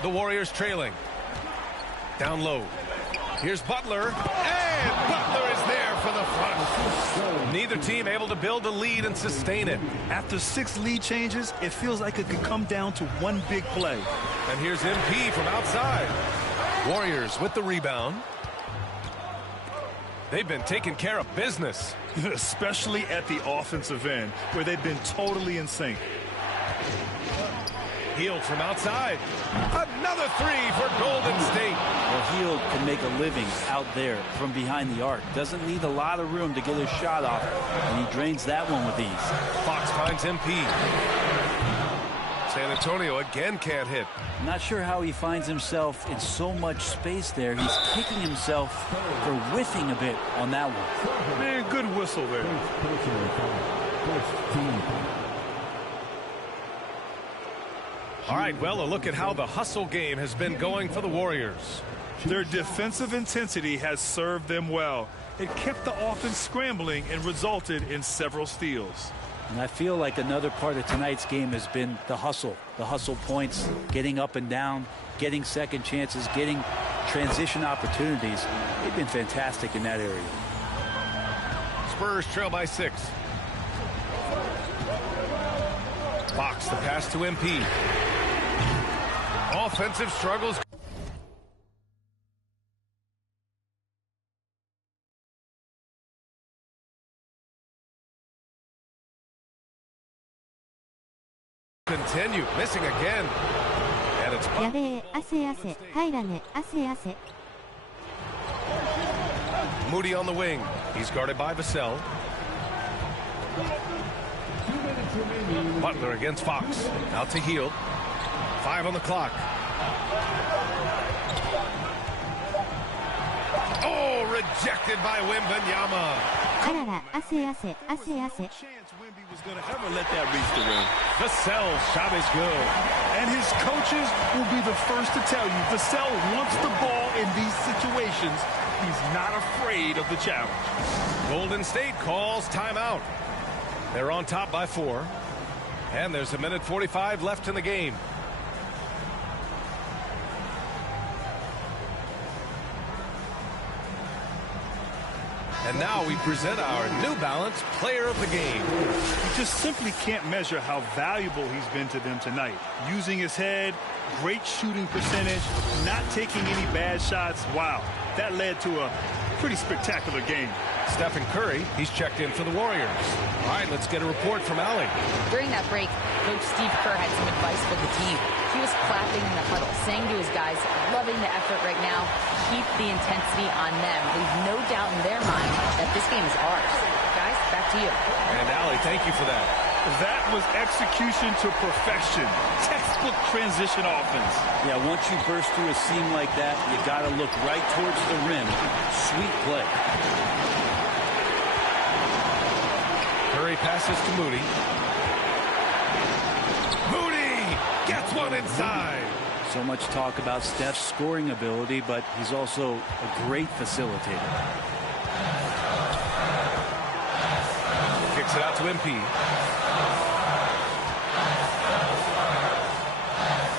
The Warriors trailing. Down low. Here's Butler. And Butler is there for the front. Neither team able to build a lead and sustain it. After 6 lead changes, it feels like it could come down to one big play. And here's MP from outside. Warriors with the rebound. They've been taking care of business. Especially at the offensive end, where they've been totally in sync. Hield from outside. Another three for Golden State. Well, Hield can make a living out there from behind the arc. Doesn't need a lot of room to get his shot off, and he drains that one with ease. Fox finds MP. San Antonio again can't hit. I'm not sure how he finds himself in so much space there. He's kicking himself for whiffing a bit on that one. Man, good whistle there. All right, well, a look at how the hustle game has been going for the Warriors. Their defensive intensity has served them well. It kept the offense scrambling and resulted in several steals. And I feel like another part of tonight's game has been the hustle points, getting up and down, getting second chances, getting transition opportunities. They've been fantastic in that area. Spurs trail by 6. Fox the pass to MP. Offensive struggles. Continue, missing again. And it's Moody on the wing. He's guarded by Vassell. Butler against Fox. Out to Hield. 5 on the clock. Oh, rejected by Wembanyama. Was going to ever let that reach the rim. Vassell's shot is good. And his coaches will be the first to tell you, Vassell wants the ball in these situations. He's not afraid of the challenge. Golden State calls timeout. They're on top by 4. And there's 1:45 left in the game. And now we present our New Balance Player of the Game. You just simply can't measure how valuable he's been to them tonight. Using his head, great shooting percentage, not taking any bad shots. Wow, that led to a pretty spectacular game. Stephen Curry, he's checked in for the Warriors. All right, let's get a report from Allie. During that break, Coach Steve Kerr had some advice for the team. He was clapping in the huddle, saying to his guys, loving the effort right now, keep the intensity on them. Leave no doubt in their mind that this game is ours. Guys, back to you. And Allie, thank you for that. That was execution to perfection. Textbook transition offense. Yeah, once you burst through a seam like that, you got to look right towards the rim. Sweet play. Curry passes to Moody. Moody gets one inside. So much talk about Steph's scoring ability, but he's also a great facilitator. Kicks it out to MP.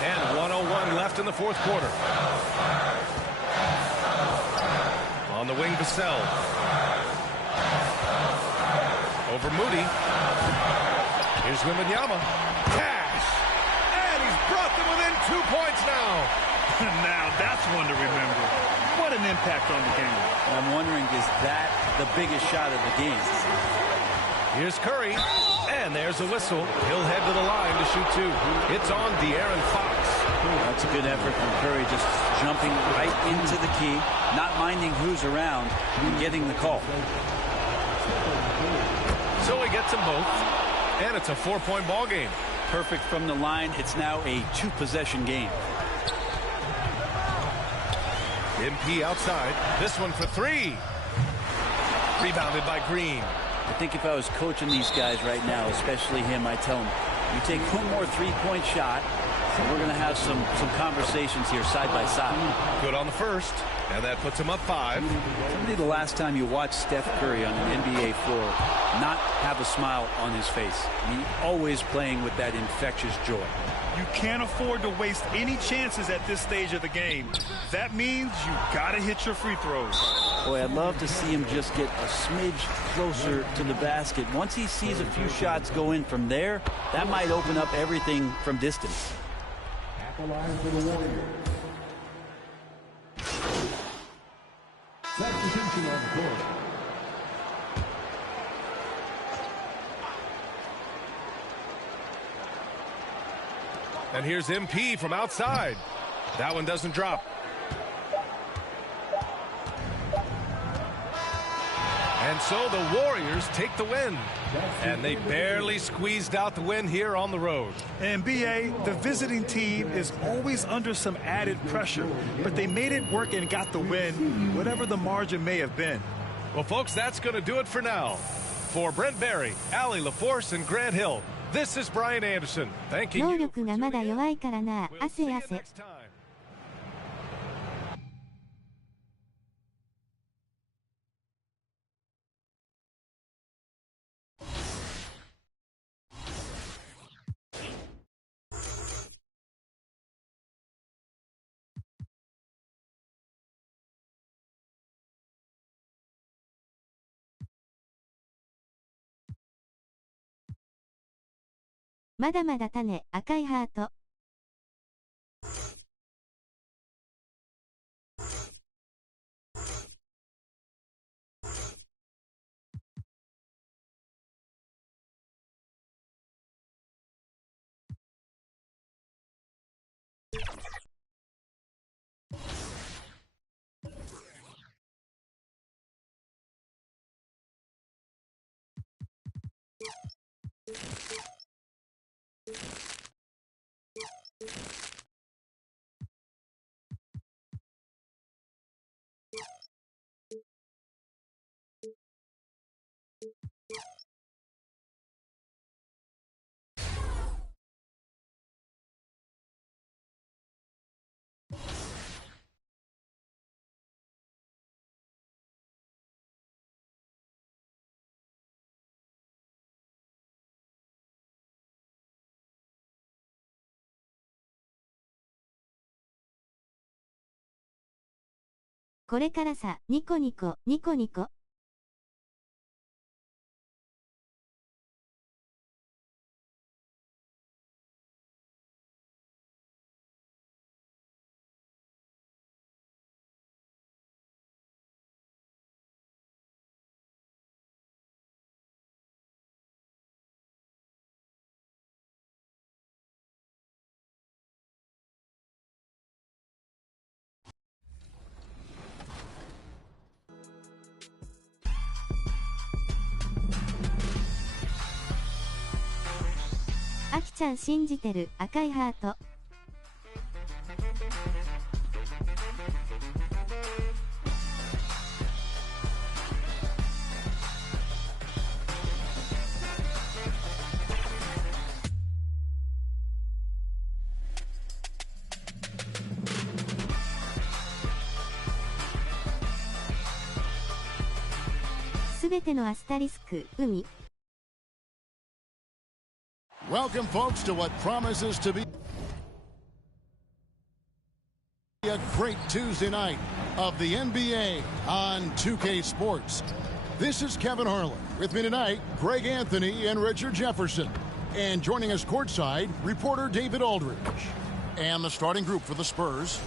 And 1:01 left in the fourth quarter. On the wing, Vassell. Over Moody. Here's Wembanyama. Cash! And he's brought them within 2 points now. Now that's one to remember. What an impact on the game. I'm wondering, is that the biggest shot of the game? Here's Curry. And there's a whistle. He'll head to the line to shoot 2. It's on De'Aaron Fox. That's a good effort from Curry, just jumping right into the key, not minding who's around, and getting the call. So he gets them both, and it's a 4-point ball game. Perfect from the line. It's now a 2-possession game. MP outside. This one for 3. Rebounded by Green. I think if I was coaching these guys right now, especially him, I'd tell him, you take one more 3-point shot, and we're going to have some conversations here side by side. Good on the first, and that puts him up 5. Tell me the last time you watched Steph Curry on an NBA floor not have a smile on his face. I mean, always playing with that infectious joy. You can't afford to waste any chances at this stage of the game. That means you got to hit your free throws. Boy, I'd love to see him just get a smidge closer to the basket. Once he sees a few shots go in from there, that might open up everything from distance. At the line for the Warriors. Substitution on the court. And here's MP from outside. That one doesn't drop. And so the Warriors take the win. And they barely squeezed out the win here on the road. And BA, the visiting team is always under some added pressure, but they made it work and got the win, whatever the margin may have been. Well, folks, that's going to do it for now. For Brent Barry, Allie LaForce, and Grant Hill, this is Brian Anderson. Thanking you. 能力がまだ弱いからな、汗汗。まだまだ種、赤いハート。これからさ、ニコニコ、ニコニコ。あきちゃん信じてる、赤いハート。すべてのアスタリスク、海。Welcome, folks, to what promises to be a great Tuesday night of the NBA on 2K Sports. This is Kevin Harlan. With me tonight, Greg Anthony and Richard Jefferson. And joining us courtside, reporter David Aldridge. And the starting group for the Spurs.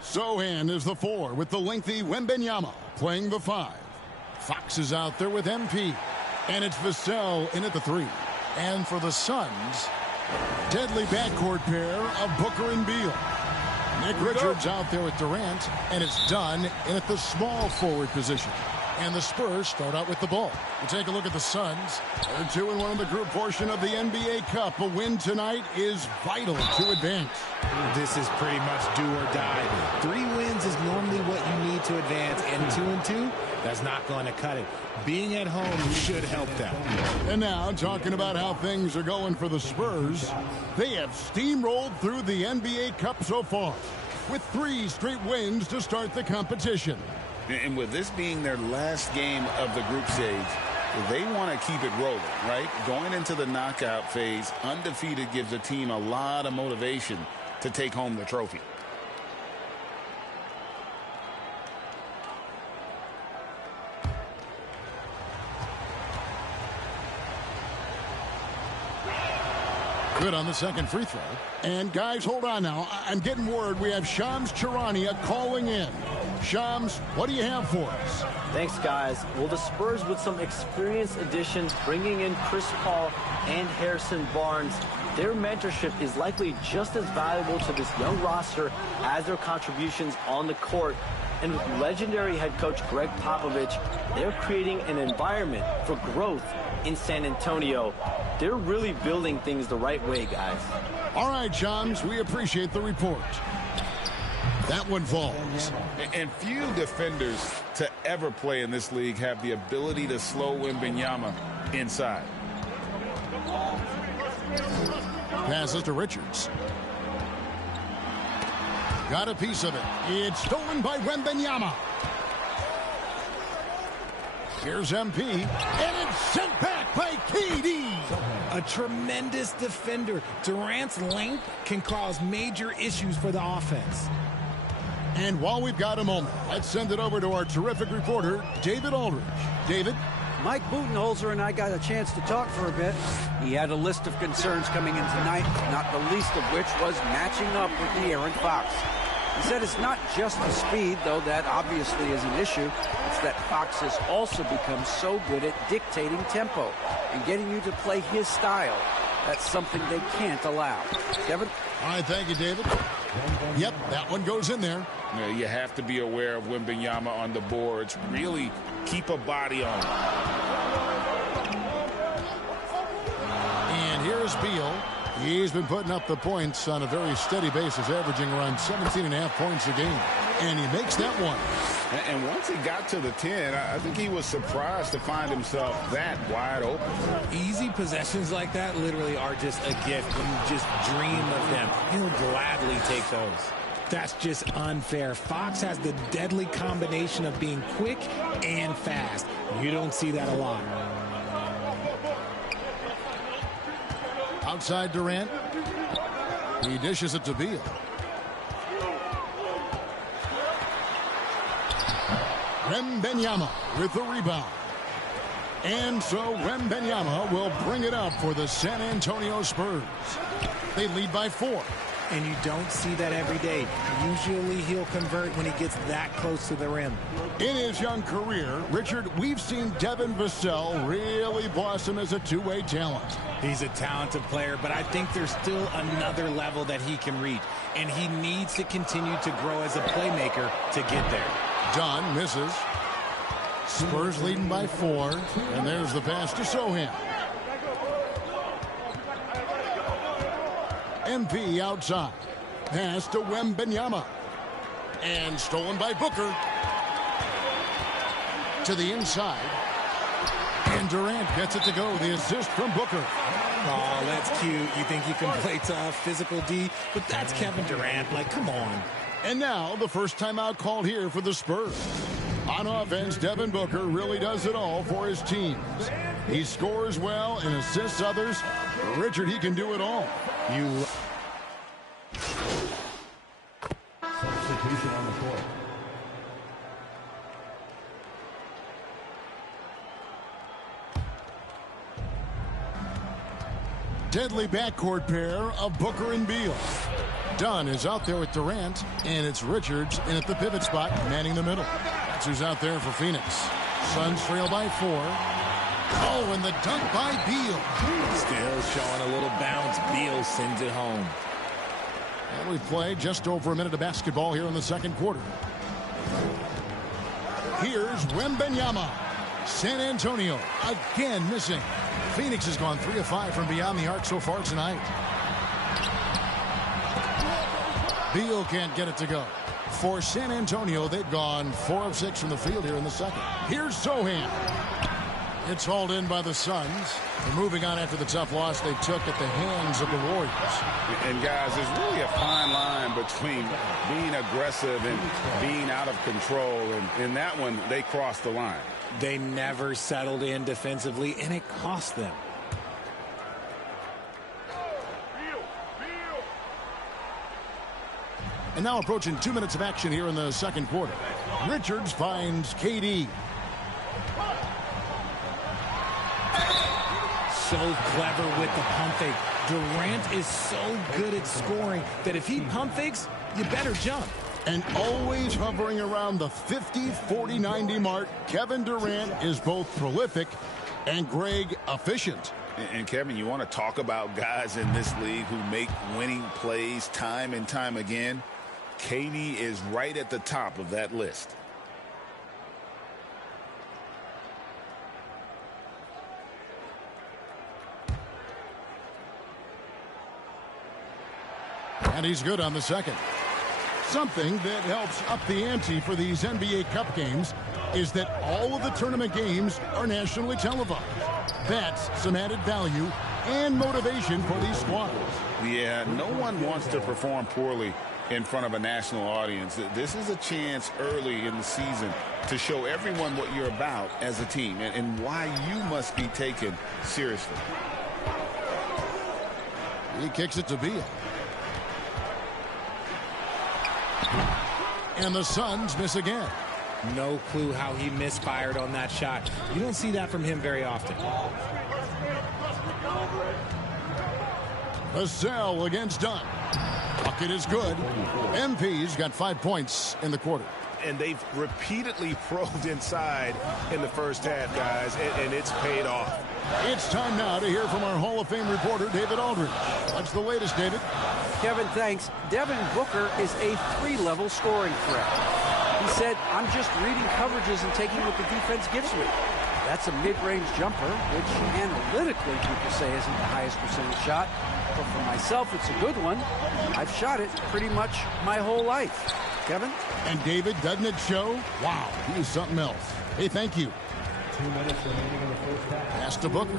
Sohan is the 4 with the lengthy Wembenyama playing the 5. Fox is out there with MP. And it's Vassell in at the 3. And for the Suns, deadly backcourt pair of Booker and Beal. Nick Richards out there with Durant, and it's done in at the small forward position. And the Spurs start out with the ball. We take a look at the Suns. They're 2-1 in the group portion of the NBA Cup. A win tonight is vital to advance. This is pretty much do or die. 3 wins is normally what you need to advance, and 2-2, that's not going to cut it. Being at home should help them. And now, talking about how things are going for the Spurs, they have steamrolled through the NBA Cup so far, with 3 straight wins to start the competition. And with this being their last game of the group stage, they want to keep it rolling, right? Going into the knockout phase, undefeated gives a team a lot of motivation to take home the trophy. Good on the second free throw. And guys, hold on now. I'm getting word we have Shams Charania calling in. Shams, what do you have for us? Thanks, guys. Well, the Spurs with some experienced additions, bringing in Chris Paul and Harrison Barnes, their mentorship is likely just as valuable to this young roster as their contributions on the court. And with legendary head coach Greg Popovich, they're creating an environment for growth in San Antonio. They're really building things the right way, guys. All right, Shams, we appreciate the report. That one falls. And few defenders to ever play in this league have the ability to slow Wembanyama inside. Passes to Richards. Got a piece of it. It's stolen by Wembanyama. Here's MP, and it's sent back by KD. A tremendous defender. Durant's length can cause major issues for the offense. And while we've got a moment, let's send it over to our terrific reporter, David Aldridge. David? Mike Budenholzer and I got a chance to talk for a bit. He had a list of concerns coming in tonight, not the least of which was matching up with De'Aaron Fox. He said it's not just the speed, though that obviously is an issue. It's that Fox has also become so good at dictating tempo and getting you to play his style. That's something they can't allow. Kevin? All right, thank you, David. Yep, that one goes in there. You have to be aware of Wembanyama on the boards. Really keep a body on him. And here's Beal. He's been putting up the points on a very steady basis, averaging around 17.5 points a game. And he makes that one. And once he got to the 10, I think he was surprised to find himself that wide open. Easy possessions like that literally are just a gift. You just dream of them. He'll gladly take those. That's just unfair. Fox has the deadly combination of being quick and fast. You don't see that a lot. Outside Durant. He dishes it to Beal. Wembanyama with the rebound. And so Wembanyama will bring it up for the San Antonio Spurs. They lead by 4. And you don't see that every day. Usually he'll convert when he gets that close to the rim. In his young career, Richard, we've seen Devin Vassell really blossom as a two-way talent. He's a talented player, but I think there's still another level that he can reach. And he needs to continue to grow as a playmaker to get there. Dunn misses. Spurs leading by 4. And there's the pass to Sohan. MP outside. Pass to Wembanyama. And stolen by Booker. To the inside. And Durant gets it to go. The assist from Booker. Oh, that's cute. You think you can play tough, physical D, but that's Kevin Durant. Like, come on. And now the first timeout called here for the Spurs. On offense, Devin Booker really does it all for his teams. He scores well and assists others. Richard, he can do it all. Substitution on the court. Deadly backcourt pair of Booker and Beal. Dunn is out there with Durant, and it's Richards in at the pivot spot, manning the middle. That's who's out there for Phoenix. Suns trail by 4. Oh, and the dunk by Beal. Still showing a little bounce. Beal sends it home. And we've played just over a minute of basketball here in the second quarter. Here's Wembanyama. San Antonio again missing. Phoenix has gone 3 of 5 from beyond the arc so far tonight. Beal can't get it to go. For San Antonio, they've gone 4 of 6 from the field here in the second. Here's Sohan. It's hauled in by the Suns. They're moving on after the tough loss they took at the hands of the Warriors. And guys, there's really a fine line between being aggressive and being out of control. And in that one, they crossed the line. They never settled in defensively, and it cost them. And now approaching 2 minutes of action here in the second quarter. Richards finds KD. So clever with the pump fake. Durant is so good at scoring that if he pump fakes, you better jump. And always hovering around the 50, 40, 90 mark, Kevin Durant is both prolific and, Greg, efficient. And Kevin, you want to talk about guys in this league who make winning plays time and time again? KD is right at the top of that list. And he's good on the second. Something that helps up the ante for these NBA Cup games is that all of the tournament games are nationally televised. That's some added value and motivation for these squads. Yeah, no one wants to perform poorly in front of a national audience. This is a chance early in the season to show everyone what you're about as a team and why you must be taken seriously. He kicks it to Beal. And the Suns miss again. No clue how he misfired on that shot. You don't see that from him very often. Vassell against Dunn. Bucket is good. MP's got 5 points in the quarter. And they've repeatedly probed inside in the first half, guys, and it's paid off. It's time now to hear from our Hall of Fame reporter, David Aldridge. What's the latest, David? Kevin, thanks. Devin Booker is a 3-level scoring threat. He said, I'm just reading coverages and taking what the defense gives me. That's a mid-range jumper, which analytically people say isn't the highest percentage shot. But for myself, it's a good one. I've shot it pretty much my whole life. Kevin? And David, doesn't it show? Wow, he is something else. Hey, thank you. 2 minutes remaining in the first half. Pass to Booker.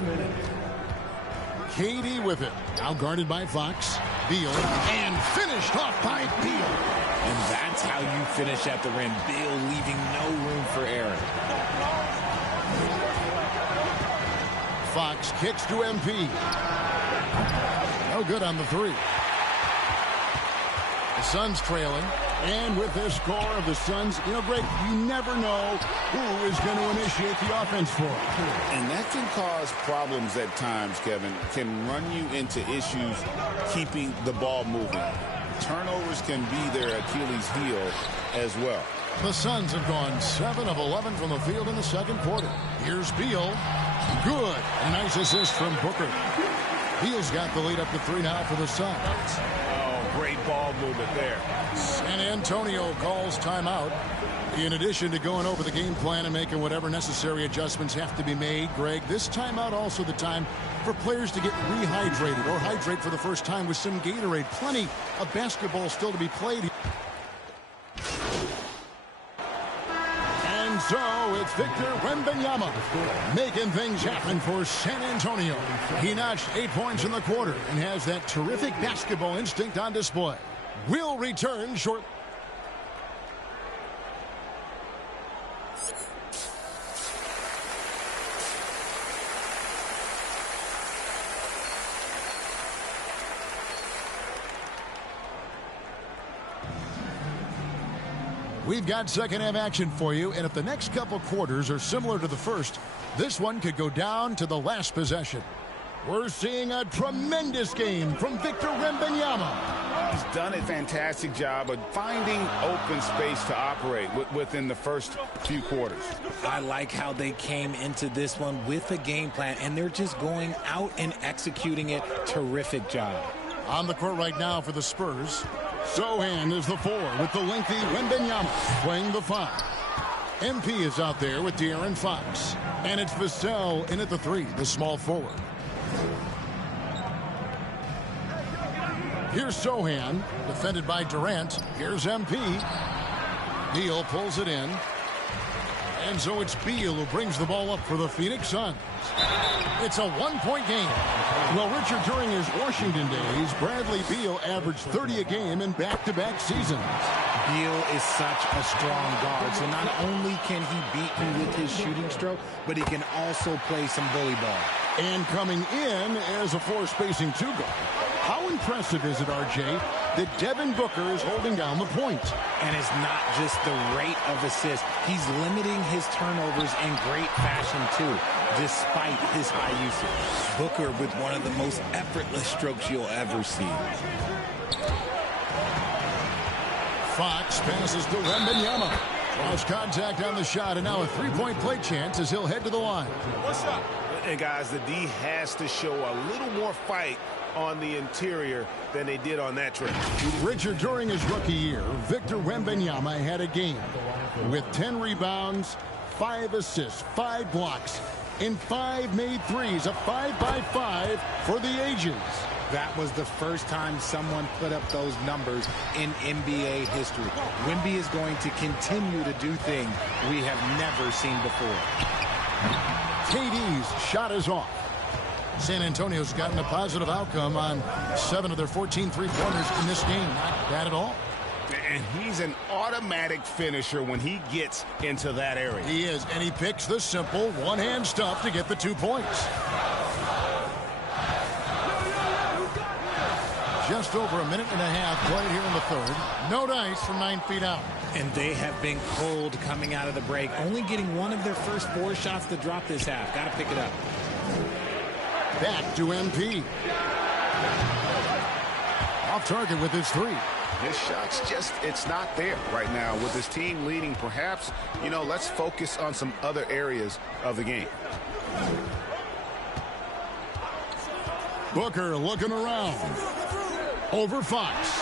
KD with it. Now guarded by Fox. Beal. And finished off by Beal. And that's how you finish at the rim. Beal leaving no room for error. Fox kicks to MP. No good on the three. The Suns trailing. And with this score of the Suns, you know, Greg, you never know who is going to initiate the offense for it. And that can cause problems at times, Kevin. Can run you into issues keeping the ball moving. Turnovers can be their Achilles heel as well. The Suns have gone 7 of 11 from the field in the second quarter. Here's Beal. Good. A nice assist from Booker. Beal's got the lead up to 3 now for the Suns. Great ball movement there. San Antonio calls timeout. In addition to going over the game plan and making whatever necessary adjustments have to be made, Greg, this timeout also the time for players to get rehydrated or hydrate for the first time with some Gatorade. Plenty of basketball still to be played. And so it's Victor Wembanyama making things happen for San Antonio. He notched 8 points in the quarter and has that terrific basketball instinct on display. We'll return shortly. We've got second half action for you, and if the next couple quarters are similar to the first, this one could go down to the last possession. We're seeing a tremendous game from Victor Wembanyama. He's done a fantastic job of finding open space to operate within the first few quarters. I like how they came into this one with a game plan, and they're just going out and executing it. Terrific job. On the court right now for the Spurs, Sohan is the 4 with the lengthy Wembanyama playing the 5. MP is out there with De'Aaron Fox. And it's Vassell in at the 3, the small forward. Here's Sohan, defended by Durant. Here's MP. Beal pulls it in. And so it's Beal who brings the ball up for the Phoenix Suns. It's a 1-point game. Well, Richard, during his Washington days, Bradley Beal averaged 30 a game in back-to-back seasons. Beal is such a strong guard, so not only can he beat you with his shooting stroke, but he can also play some bully ball. And coming in as a 4-spacing 2 guard. How impressive is it, RJ, that Devin Booker is holding down the point? And it's not just the rate of assists. He's limiting his turnovers in great fashion, too, despite his high usage. Booker with one of the most effortless strokes you'll ever see. Fox passes to Wembanyama. Draws contact on the shot, and now a three-point play chance as he'll head to the line. What's up? And guys, the D has to show a little more fight on the interior than they did on that trip. Richard, during his rookie year, Victor Wembanyama had a game with 10 rebounds, 5 assists, 5 blocks, and 5 made threes, a 5-by-5 for the ages. That was the first time someone put up those numbers in NBA history. Wemby is going to continue to do things we have never seen before. KD's shot is off. San Antonio's gotten a positive outcome on 7 of their 14 three-pointers in this game. Not bad at all. And he's an automatic finisher when he gets into that area. He is, and he picks the simple one-hand stuff to get the 2 points. Just over a minute and a half played here in the third. No dice from 9 feet out. And they have been cold coming out of the break. Only getting one of their first 4 shots to drop this half. Got to pick it up. Back to MP. Off target with his 3. His shot's just, it's not there right now. With his team leading, perhaps, you know, let's focus on some other areas of the game. Booker looking around. Over Fox.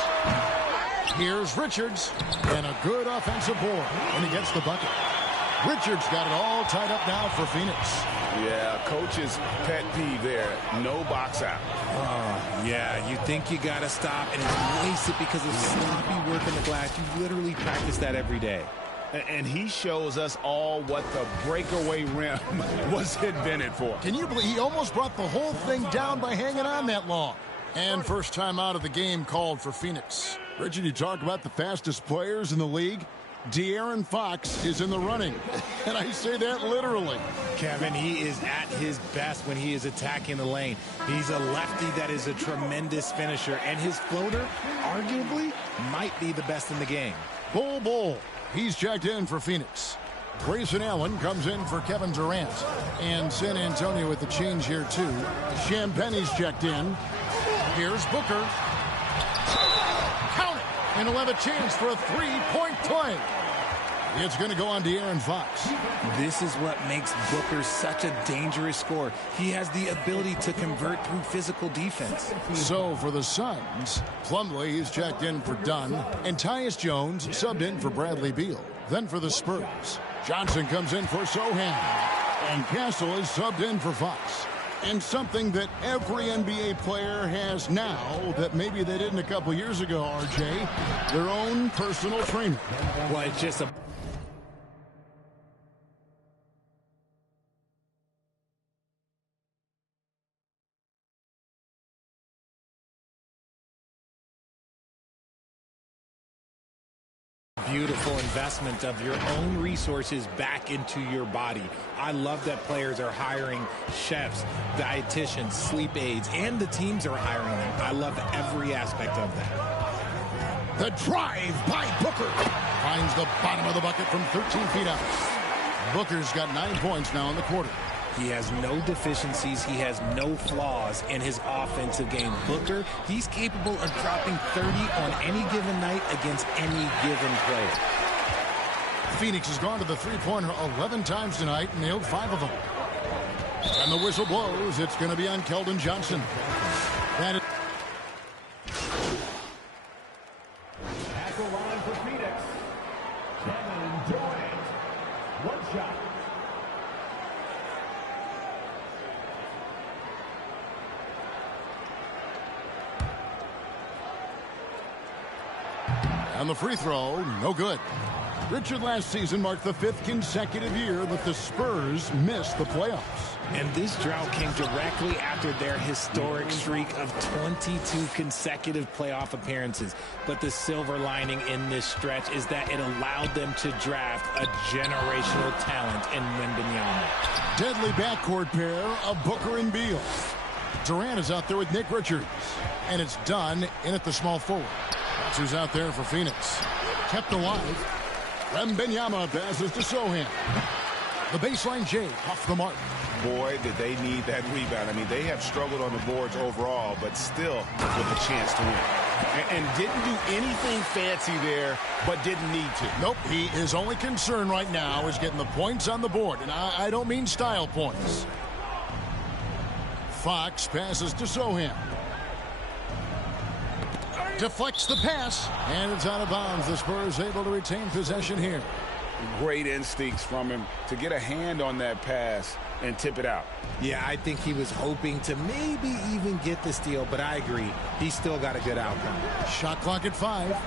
Here's Richards. And a good offensive board. And he gets the bucket. Richards got it all tied up now for Phoenix. Yeah, coach's pet peeve there. No box out. Yeah, you think you got to stop, and it's wasted because of sloppy work in the glass. You literally practice that every day. And he shows us all what the breakaway rim was invented for. Can you believe he almost brought the whole thing down by hanging on that long? And first time out of the game called for Phoenix. Richard, you talk about the fastest players in the league. De'Aaron Fox is in the running. And I say that literally. Kevin, he is at his best when he is attacking the lane. He's a lefty that is a tremendous finisher. And his floater, arguably, might be the best in the game. Bull. He's checked in for Phoenix. Grayson Allen comes in for Kevin Durant. And San Antonio with the change here, too. Champagne's checked in. Here's Booker. Count it! And he'll have a chance for a 3-point play. It's going to go on De'Aaron Fox. This is what makes Booker such a dangerous scorer. He has the ability to convert through physical defense. So for the Suns, Plumlee is checked in for Dunn, and Tyus Jones subbed in for Bradley Beal. Then for the Spurs, Johnson comes in for Sohan, and Castle is subbed in for Fox. And something that every NBA player has now that maybe they didn't a couple years ago, RJ, their own personal trainer. Well, it's just a... beautiful investment of your own resources back into your body. I love that players are hiring chefs, dietitians, sleep aides, and the teams are hiring them. I love every aspect of that. The drive by Booker finds the bottom of the bucket from 13 feet out. Booker's got 9 points now in the quarter. He has no deficiencies. He has no flaws in his offensive game. Booker, he's capable of dropping 30 on any given night against any given player. Phoenix has gone to the three-pointer 11 times tonight and nailed 5 of them. And the whistle blows. It's going to be on Keldon Johnson. That is at the line for Phoenix, Kevin Durant. One shot. And the free throw, no good. Richard last season marked the 5th consecutive year that the Spurs missed the playoffs. And this drought came directly after their historic streak of 22 consecutive playoff appearances. But the silver lining in this stretch is that it allowed them to draft a generational talent in Wembanyama. Deadly backcourt pair of Booker and Beal. Durant is out there with Nick Richards. And it's done in at the small forward. That's who's out there for Phoenix. Kept alive. Wembanyama passes to Sohan. The baseline J off the mark. Boy, did they need that rebound. I mean, they have struggled on the boards overall, but still with a chance to win. And didn't do anything fancy there, but didn't need to. Nope, his only concern right now is getting the points on the board, and I don't mean style points. Fox passes to Sohan. Deflects the pass, and it's out of bounds. The Spurs able to retain possession here. Great instincts from him to get a hand on that pass and tip it out. Yeah, I think he was hoping to maybe even get the steal, but I agree. He's still got a good outcome. Shot clock at 5.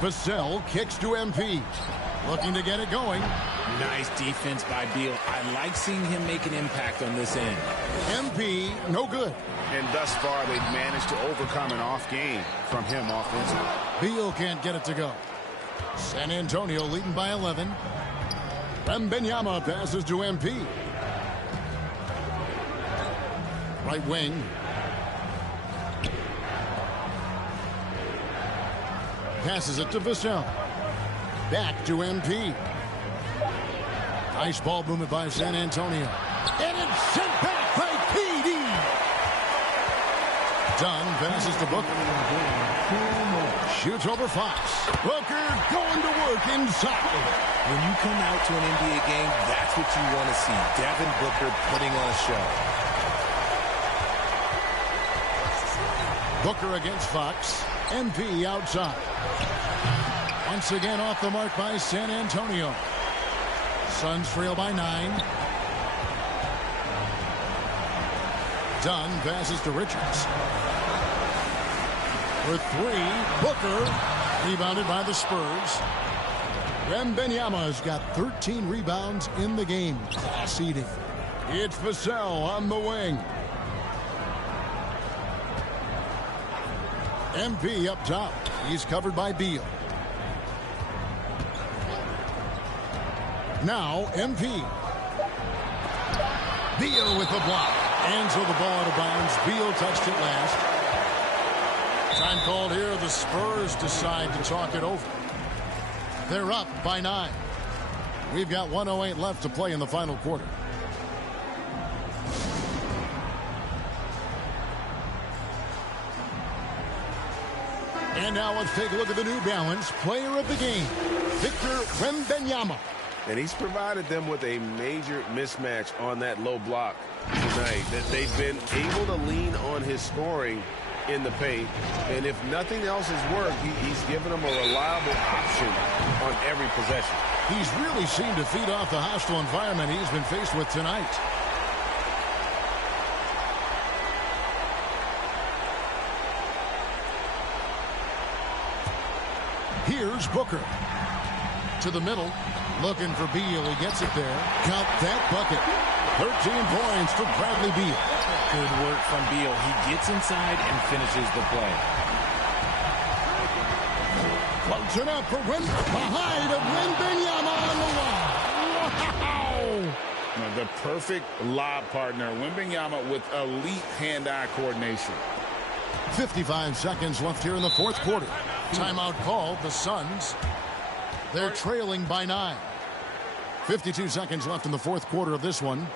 Vassell kicks to MP. Looking to get it going. Nice defense by Beal. I like seeing him make an impact on this end. MP, no good. And thus far, they've managed to overcome an off game from him offensively. Beal can't get it to go. San Antonio leading by 11. Wembanyama passes to MP. Right wing. Passes it to Vassell. Back to MP. Nice ball movement by San Antonio. And it's sent back by PD. Dunn passes to Booker. Shoots over Fox. Booker going to work inside. When you come out to an NBA game, that's what you want to see. Devin Booker putting on a show. Booker against Fox. MP outside. Once again off the mark by San Antonio. Suns trail by 9. Dunn passes to Richards. For 3, Booker, rebounded by the Spurs. Wembanyama's got 13 rebounds in the game. Seeding. It's Vassell on the wing. MP up top. He's covered by Beal. Now MP. Beal with the block. And so the ball out of bounds. Beal touched it last. Time called here. The Spurs decide to talk it over. They're up by 9. We've got 1:08 left to play in the final quarter. And now let's take a look at the New Balance player of the game, Victor Wembanyama. And he's provided them with a major mismatch on that low block tonight. That they've been able to lean on his scoring in the paint. And if nothing else has worked, he's given them a reliable option on every possession. He's really seemed to feed off the hostile environment he's been faced with tonight. Here's Booker. To the middle. Looking for Beal. He gets it there. Count that bucket. 13 points for Bradley Beal. Good work from Beal. He gets inside and finishes the play. Floats it up for behind of Wembanyama on the wall. Wow! The perfect lob partner. Wembanyama with elite hand-eye coordination. 55 seconds left here in the fourth quarter. Timeout called. The Suns. They're trailing by 9. 52 seconds left in the fourth quarter of this one.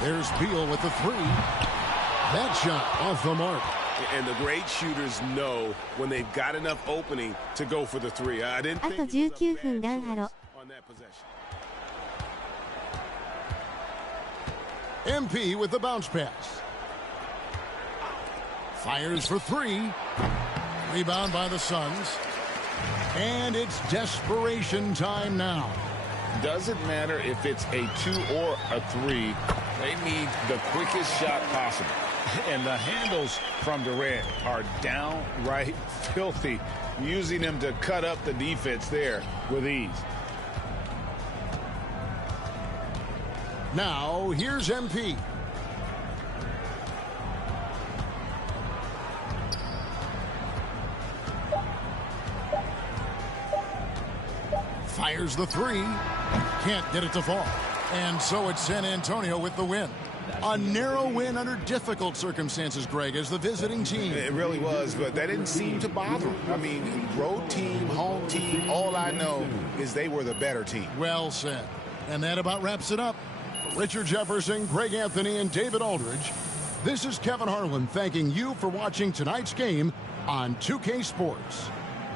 There's Beal with the 3. That shot off the mark. And the great shooters know when they've got enough opening to go for the 3. I didn't think あと19分ランハロ。 on that possession. MP with the bounce pass. Fires for 3. Rebound by the Suns. And it's desperation time now. Doesn't matter if it's a 2 or a 3. They need the quickest shot possible. And the handles from Durant are downright filthy, using them to cut up the defense there with ease. Now, here's MP. Fires the 3. Can't get it to fall. And so it's San Antonio with the win. A narrow win under difficult circumstances, Greg, as the visiting team. It really was, but that didn't seem to bother them. I mean, road team, home team, all I know is they were the better team. Well said. And that about wraps it up. Richard Jefferson, Greg Anthony, and David Aldridge. This is Kevin Harlan thanking you for watching tonight's game on 2K Sports.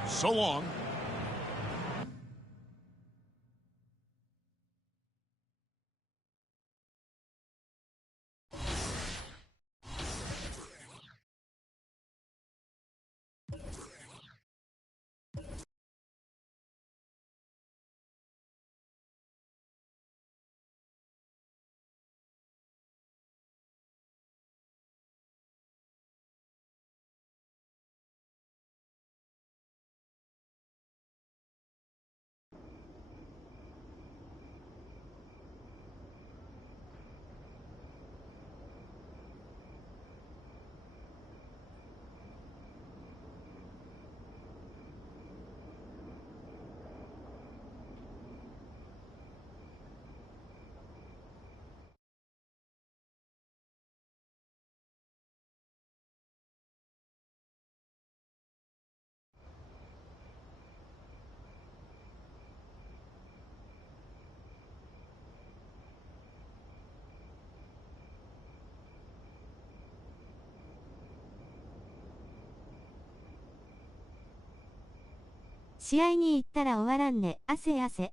So long.「試合に行ったら終わらんね、汗汗」。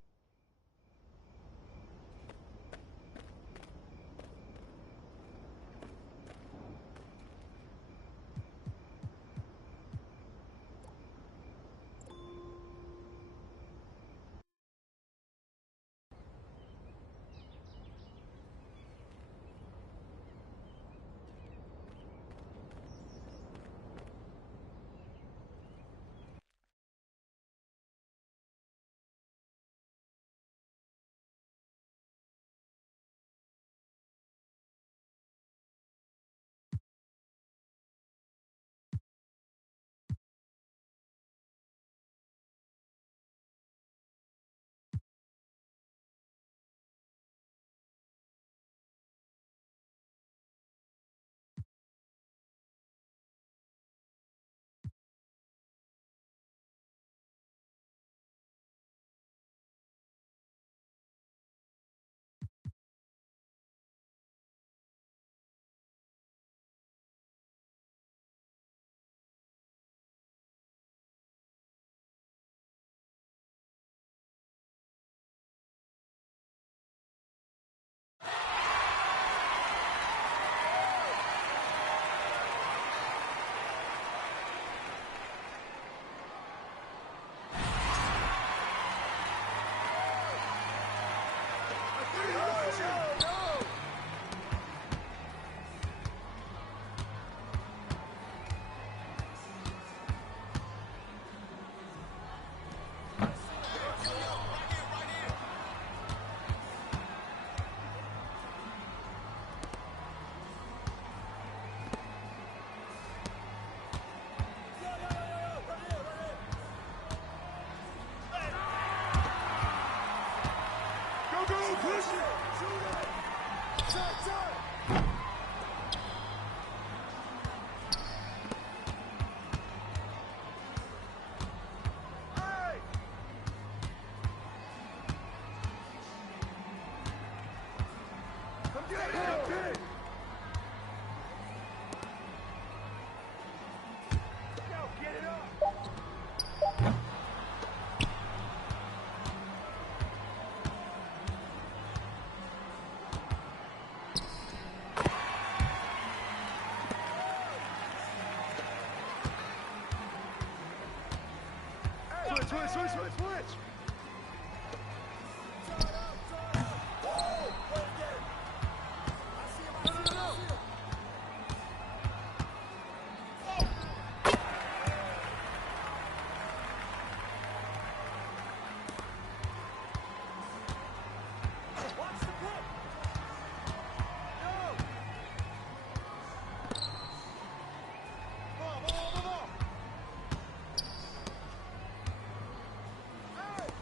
Switch! Hey!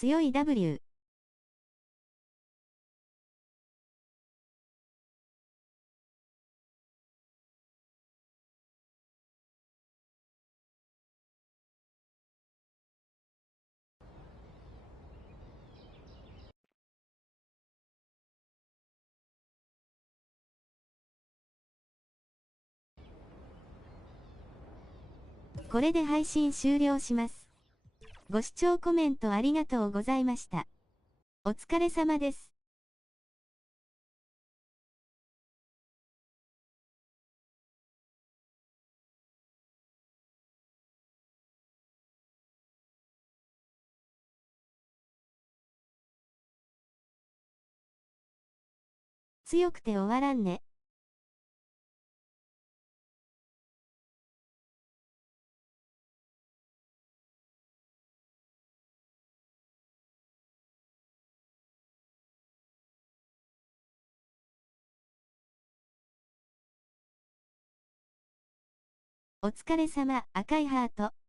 強い W。これで配信終了します。ご視聴コメントありがとうございました。お疲れ様です。強くて終わらんね。お疲れ様、赤いハート。